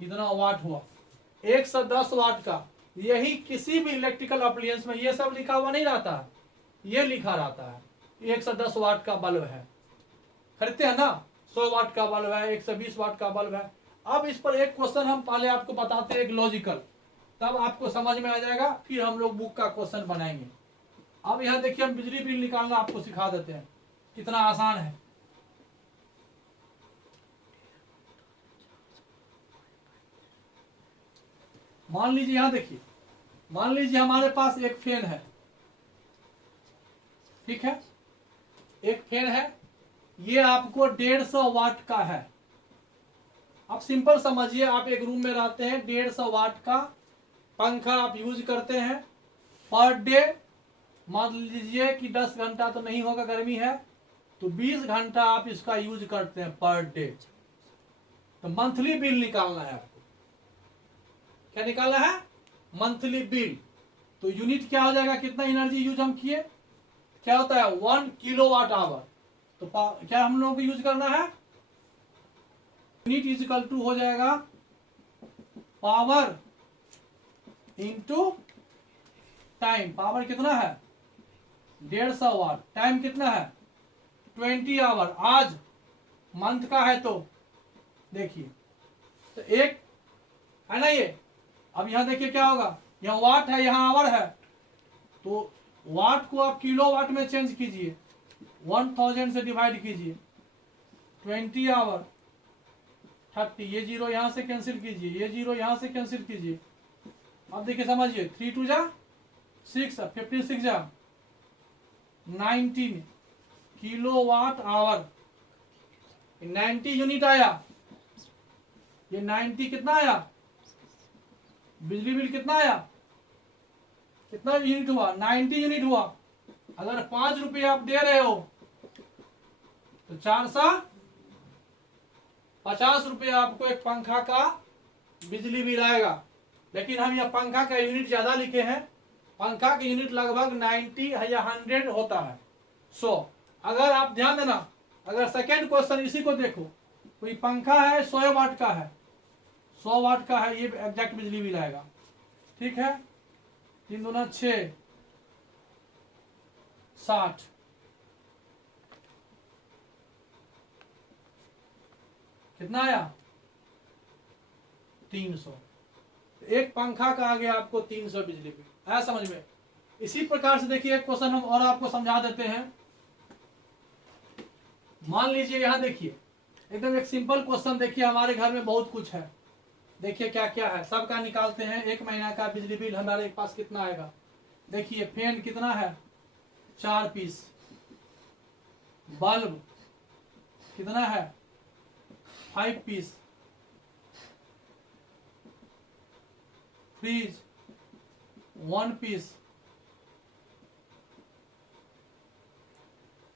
इतना वाट हुआ, 110 वाट का। यही किसी भी इलेक्ट्रिकल अप्लायंस में ये सब लिखा हुआ नहीं रहता है, ये लिखा रहता है 110 वाट का बल्ब है, खरीदते हैं ना, 100 वाट का बल्ब है, 120 वाट का बल्ब है। अब इस पर एक क्वेश्चन हम पहले आपको बताते हैं, एक लॉजिकल, तब आपको समझ में आ जाएगा, फिर हम लोग बुक का क्वेश्चन बनाएंगे। अब यहाँ देखिए, हम बिजली बिल निकालना आपको सिखा देते हैं, कितना आसान है। मान लीजिए, यहाँ देखिए, मान लीजिए हमारे पास एक फैन है, ठीक है, एक फैन है, ये आपको 150 वाट का है। आप सिंपल समझिए, आप एक रूम में रहते हैं, 150 वाट का पंखा आप यूज करते हैं पर डे। मान लीजिए कि 10 घंटा तो नहीं होगा, गर्मी है, तो 20 घंटा आप इसका यूज करते हैं पर डे। तो मंथली बिल निकालना है आपको। क्या निकालना है? Monthly bill. तो यूनिट क्या हो जाएगा, कितना एनर्जी यूज हम किए, क्या होता है 1 किलोवाट आवर। तो क्या हम लोगों को यूज करना है, यूनिट इज इक्वल टू हो जाएगा पावर इंटू टाइम। पावर कितना है 150 वाट, टाइम कितना है 20 आवर। आज मंथ का है तो देखिए, तो एक है ना ये। अब यहां देखिए क्या होगा, यहां वाट है, यहां आवर है, तो वाट को आप किलो वाट में चेंज कीजिए, 1000 से डिवाइड कीजिए, 20 आवर 30, ये जीरो यहां से कैंसिल कीजिए, ये जीरो यहां से कैंसिल कीजिए। अब देखिए समझिए, 3 2 जा 6, 56 जा 19 किलो वाट आवर, 90 यूनिट आया। ये 90 कितना आया, बिजली बिल कितना आया, कितना यूनिट हुआ 90 यूनिट हुआ। अगर 5 रुपये आप दे रहे हो तो 450 रुपये आपको एक पंखा का बिजली बिल आएगा। लेकिन हम यह पंखा का यूनिट ज्यादा लिखे हैं, पंखा का यूनिट लगभग 90 या 100 होता है। अगर आप ध्यान देना, अगर सेकेंड क्वेश्चन इसी को देखो, कोई पंखा है 100 वाट का है, 100 वाट का है, ये एग्जैक्ट बिजली बिल आएगा। ठीक है, 3 दूना 6 60, कितना आया 300। एक पंखा का आ गया आपको 300 बिजली बिल, आया समझ में। इसी प्रकार से देखिए एक क्वेश्चन हम और आपको समझा देते हैं। मान लीजिए यहां देखिए, एकदम एक सिंपल क्वेश्चन, देखिए हमारे घर में बहुत कुछ है, देखिए क्या क्या है, सबका निकालते हैं। 1 महीना का बिजली बिल हमारे पास कितना आएगा, देखिए फैन कितना है 4 पीस, बल्ब कितना है 5 piece, fridge 1 piece,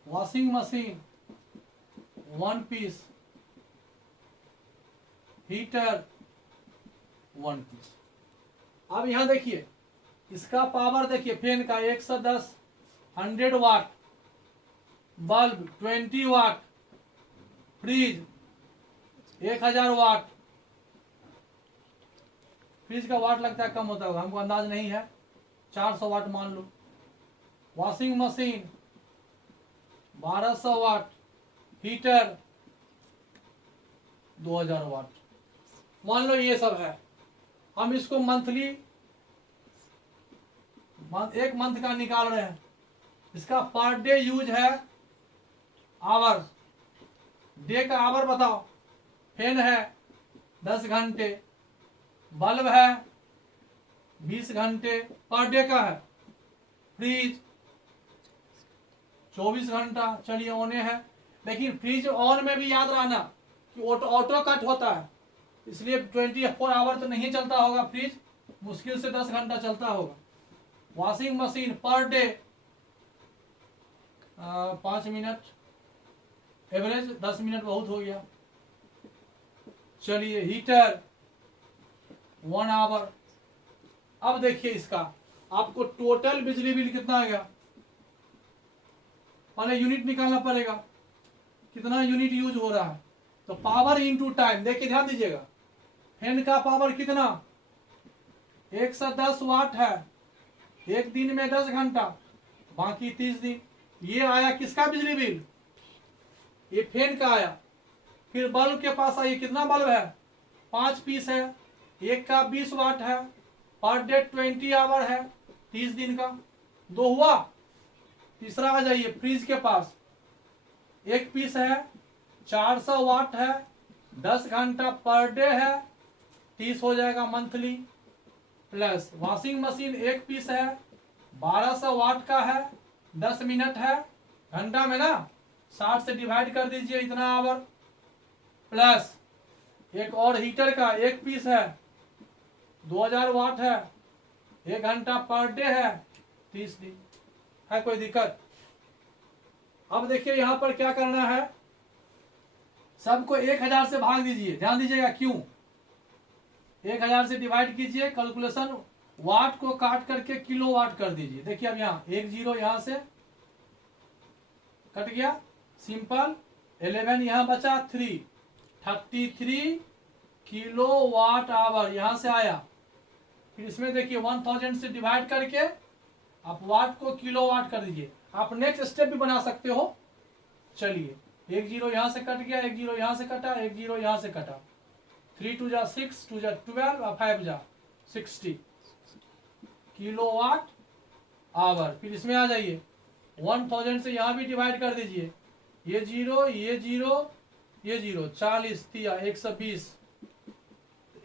washing machine 1 piece, heater 1 piece. अब यहां देखिए इसका पावर, देखिए फैन का 110 100 वाट, बल्ब 20 वाट, फ्रिज 1000 वाट। फ्रिज का वाट लगता है कम होता होगा, हमको अंदाज नहीं है, 400 वाट मान लो। वॉशिंग मशीन 1200 वाट, हीटर 2000 वाट, मान लो ये सब है। हम इसको मंथली, एक मंथ का निकाल रहे हैं, इसका पर डे यूज है आवर, डे का आवर बताओ। फैन है 10 घंटे, बल्ब है 20 घंटे पर डे का है, फ्रिज 24 घंटा चलिए ऑने है। लेकिन फ्रिज ऑन में भी याद रखना कि ऑटो कट होता है, इसलिए 24 आवर तो नहीं चलता होगा फ्रिज, मुश्किल से 10 घंटा चलता होगा। Washing machine per day 5 minute, average 10 minute बहुत हो गया। चलिए हीटर 1 आवर। अब देखिए इसका आपको टोटल बिजली बिल कितना आ गया, पहले यूनिट निकालना पड़ेगा, कितना यूनिट यूज हो रहा है। तो पावर इंटू टाइम, देखिए ध्यान दीजिएगा, फैन का पावर कितना 110 वाट है, एक दिन में 10 घंटा, बाकी 30 दिन, ये आया किसका बिजली बिल, ये फैन का आया। फिर बल्ब के पास आइए, कितना बल्ब है, 5 पीस है, एक का 20 वाट है, पर डे 20 आवर है, 30 दिन का, 2 हुआ। तीसरा आ जाइए फ्रिज के पास, एक पीस है, 400 वाट है, 10 घंटा पर डे है, 30 हो जाएगा मंथली। प्लस वॉशिंग मशीन एक पीस है, 1200 वाट का है, 10 मिनट है, घंटा में ना 60 से डिवाइड कर दीजिए, इतना आवर। प्लस एक और हीटर का एक पीस है, 2000 वाट है, 1 घंटा पर डे है, 30 दिन है। कोई दिक्कत? अब देखिए यहां पर क्या करना है, सबको 1000 से भाग दीजिए, ध्यान दीजिएगा क्यों, 1000 से डिवाइड कीजिए, कैलकुलेशन वाट को काट करके किलो वाट कर दीजिए। देखिए अब यहाँ 1 0 यहां से कट गया, सिंपल। 11 यहां बचा, 33 किलो वाट आवर यहां से आया। फिर इसमें देखिए 1000 से डिवाइड करके आप वाट को किलो वाट कर दीजिए। आप नेक्स्ट स्टेप भी बना सकते हो। चलिए 1 0 यहां से कट गया, 1 0 यहां से कटा, 1 0 यहां से कटा, 3 2 जा 6, 2 जा 12 और 5 जा 60 किलो वाट आवर। फिर इसमें आ जाइए 1000 से यहां भी डिवाइड कर दीजिए, ये 0 ये 0 ये 0, 40 दिया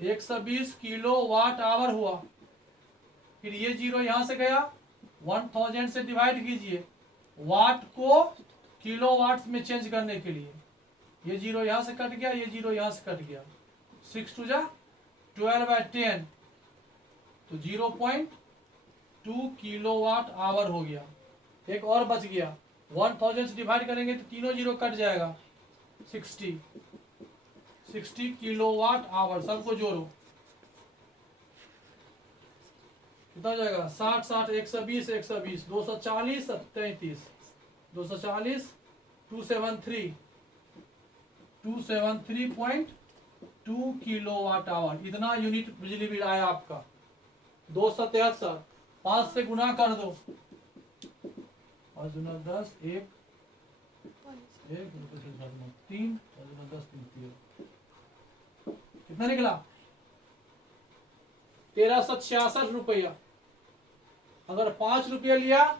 120 किलो वाट आवर हुआ। फिर ये 0 यहां से गया, 1000 से डिवाइड कीजिए, वाट को किलो वाट में चेंज करने के लिए, ये 0 यहां से कट गया, ये 0 यहां से कट गया, 6 2 जा 12/10, तो 0.2 किलो वाट आवर हो गया। एक और बच गया, 1000 से डिवाइड करेंगे तो तीनों 0 कट जाएगा, 60 किलो वाट आवर। सबको जोड़ो, कितना हो जाएगा, 60 60 120 120 240 33 240 273.2 किलो वाट आवर। इतना यूनिट बिजली बिल आया आपका। 273, 5 से गुना कर दो, 5 गुना 10, 1 1 3 10 3 कितना निकला, 1366 रुपया। अगर 5 रुपया लिया,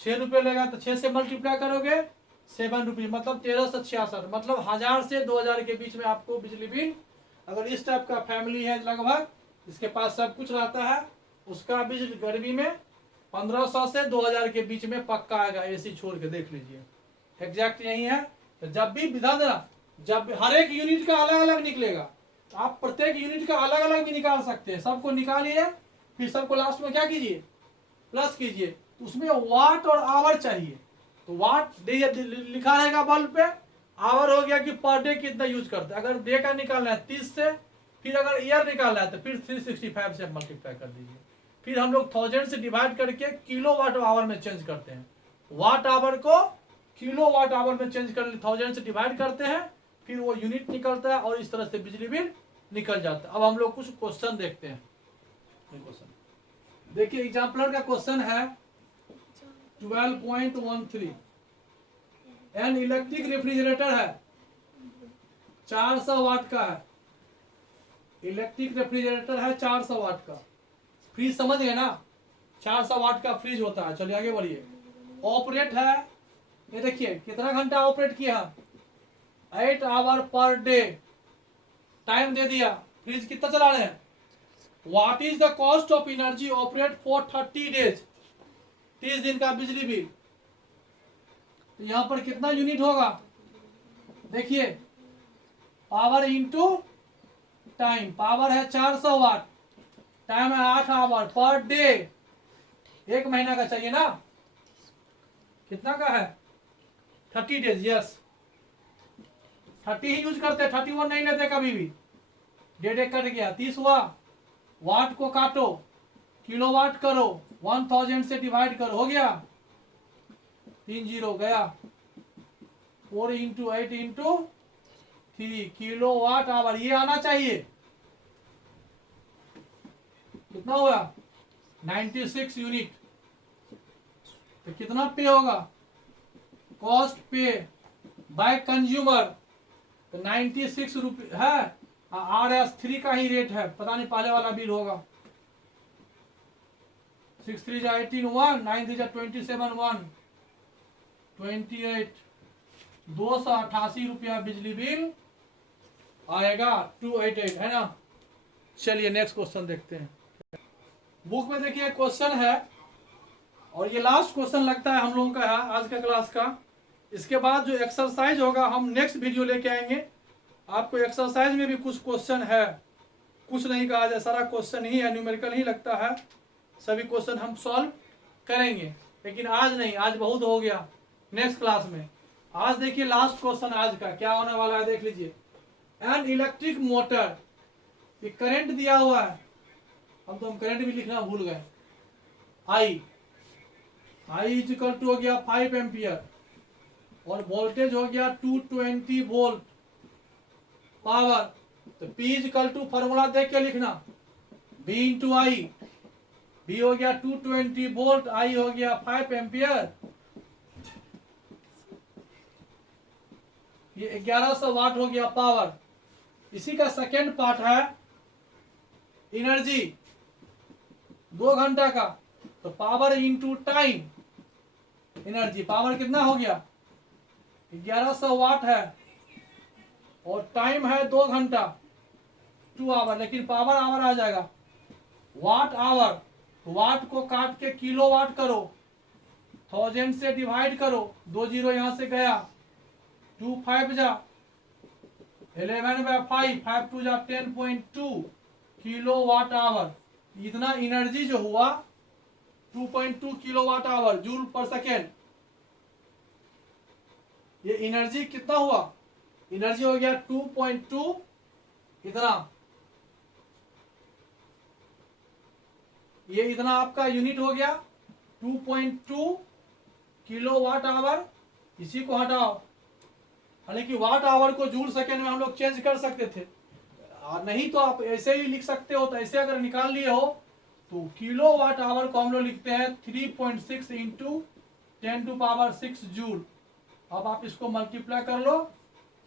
6 रुपये लेगा तो 6 से मल्टीप्लाई करोगे 7 रुपये, मतलब 1366। मतलब 1000 से 2000 के बीच में आपको बिजली बिल, अगर इस टाइप का फैमिली है लगभग, इसके पास सब कुछ रहता है, उसका बिजली गर्मी में 1500 से 2000 के बीच में पक्का आएगा, एसी छोड़ के देख लीजिए, एग्जैक्ट यही है। तो जब भी विधा देना, जब हर एक यूनिट का अलग अलग निकलेगा, आप प्रत्येक यूनिट का अलग अलग भी निकाल सकते हैं। सबको निकालिए, फिर सबको लास्ट में क्या कीजिए, प्लस कीजिए। उसमें वाट और आवर चाहिए, तो वाट लिखा रहेगा बल्ब पे, आवर हो गया कि पर डे कितना यूज करते हैं। अगर डे का निकालना है 30 से, फिर अगर ईयर निकालना है तो फिर 365 से मल्टीप्लाई कर दीजिए। फिर हम लोग 1000 से डिवाइड करके किलो वाट आवर में चेंज करते हैं, वाट आवर को किलो वाट आवर में चेंज कर 1000 से डिवाइड करते हैं, फिर वो यूनिट निकलता है और इस तरह से बिजली बिल निकल जाता है। अब हम लोग कुछ क्वेश्चन देखते हैं। क्वेश्चन देखिए, एग्जाम्पलर का क्वेश्चन है 12.13। एन इलेक्ट्रिक रेफ्रिजरेटर है, 400 वाट का है, इलेक्ट्रिक रेफ्रिजरेटर है 400 वाट का। फ्रिज समझ गए ना, 400 वाट का फ्रिज होता है। चलिए आगे बढ़िए। ऑपरेट है, ये देखिए कितना घंटा ऑपरेट किया, 8 आवर पर डे, टाइम दे दिया। फ्रिज कितना चला रहे हैं, what is the cost of energy operate for 30 days, 30 दिन का बिजली बिल। तो यहां पर कितना यूनिट होगा, देखिए पावर इंटू टाइम, पावर है 400 वाट, टाइम है 8 आवर पर डे, 1 महीना का चाहिए ना, कितना का है 30 डेज, यस 30 ही यूज करते हैं, 31 नहीं लेते कभी भी। डेढ़ कट गया, 30 हुआ। वाट को काटो, किलो वाट करो, 1000 से डिवाइड करो, हो गया 3 0 गया, 4 into 8 into 3 kilo watt hour, ये आना चाहिए। कितना हुआ 96 यूनिट। तो कितना पे होगा कॉस्ट पे बाय कंज्यूमर तो 96 रुपये है। RS3 का ही रेट है, पता नहीं पहले वाला बिल होगा। 6 3 जा 18 1, 9 3 जा 27 1, 28, 288 रुपया बिजली बिल आएगा 288, है ना। चलिए नेक्स्ट क्वेश्चन देखते हैं। बुक में देखिए क्वेश्चन है, और ये लास्ट क्वेश्चन लगता है हम लोगों का है आज का क्लास का। इसके बाद जो एक्सरसाइज होगा हम नेक्स्ट वीडियो लेके आएंगे। आपको एक्सरसाइज में भी कुछ क्वेश्चन है, कुछ नहीं कहा जाए, सारा क्वेश्चन ही है, न्यूमेरिकल ही लगता है। सभी क्वेश्चन हम सॉल्व करेंगे, लेकिन आज नहीं, आज बहुत हो गया, नेक्स्ट क्लास में। आज देखिए लास्ट क्वेश्चन आज का क्या होने वाला है, देख लीजिए। एन इलेक्ट्रिक मोटर, ये करंट दिया हुआ है, अब तो हम करंट भी लिखना भूल गए। आई इज इक्वल टू हो गया 5 एम्पियर, और वोल्टेज हो गया 220 वोल्ट। पावर तो P is equal to formula देख के लिखना, V इंटू आई। V हो गया 220 वोल्ट, I हो गया 5 एम्पियर। ये 1100 वाट हो गया पावर। इसी का सेकेंड पार्ट है एनर्जी, 2 घंटा का, तो power into time. Energy power कितना हो गया 1100 वाट है, और टाइम है 2 घंटा 2 आवर, लेकिन पावर आवर आ जाएगा वाट आवर। वाट को काट के किलो वाट करो, 1000 से डिवाइड करो, 2 जीरो यहां से गया, 2 5 जा 11/5, 5 2 जा 10.2 किलो वाट आवर। इतना एनर्जी जो हुआ 2.2 kilo watt hour joule per second. ये एनर्जी कितना हुआ, एनर्जी हो गया 2.2 इतना, ये इतना आपका यूनिट हो गया 2.2 किलो वाट आवर। इसी को हटाओ, हालांकि वाट आवर को जूल सेकेंड में हम लोग चेंज कर सकते थे, नहीं तो आप ऐसे ही लिख सकते हो। तो ऐसे अगर निकाल लिए हो तो किलो वाट आवर को हम लोग लिखते हैं 3.6 इंटू 10⁻6 जूल। अब आप इसको मल्टीप्लाई कर लो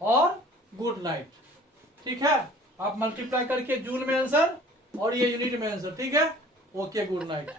और गुड नाइट। ठीक है, आप मल्टीप्लाई करके जूल में आंसर और ये यूनिट में आंसर। ठीक है, ओके, गुड नाइट।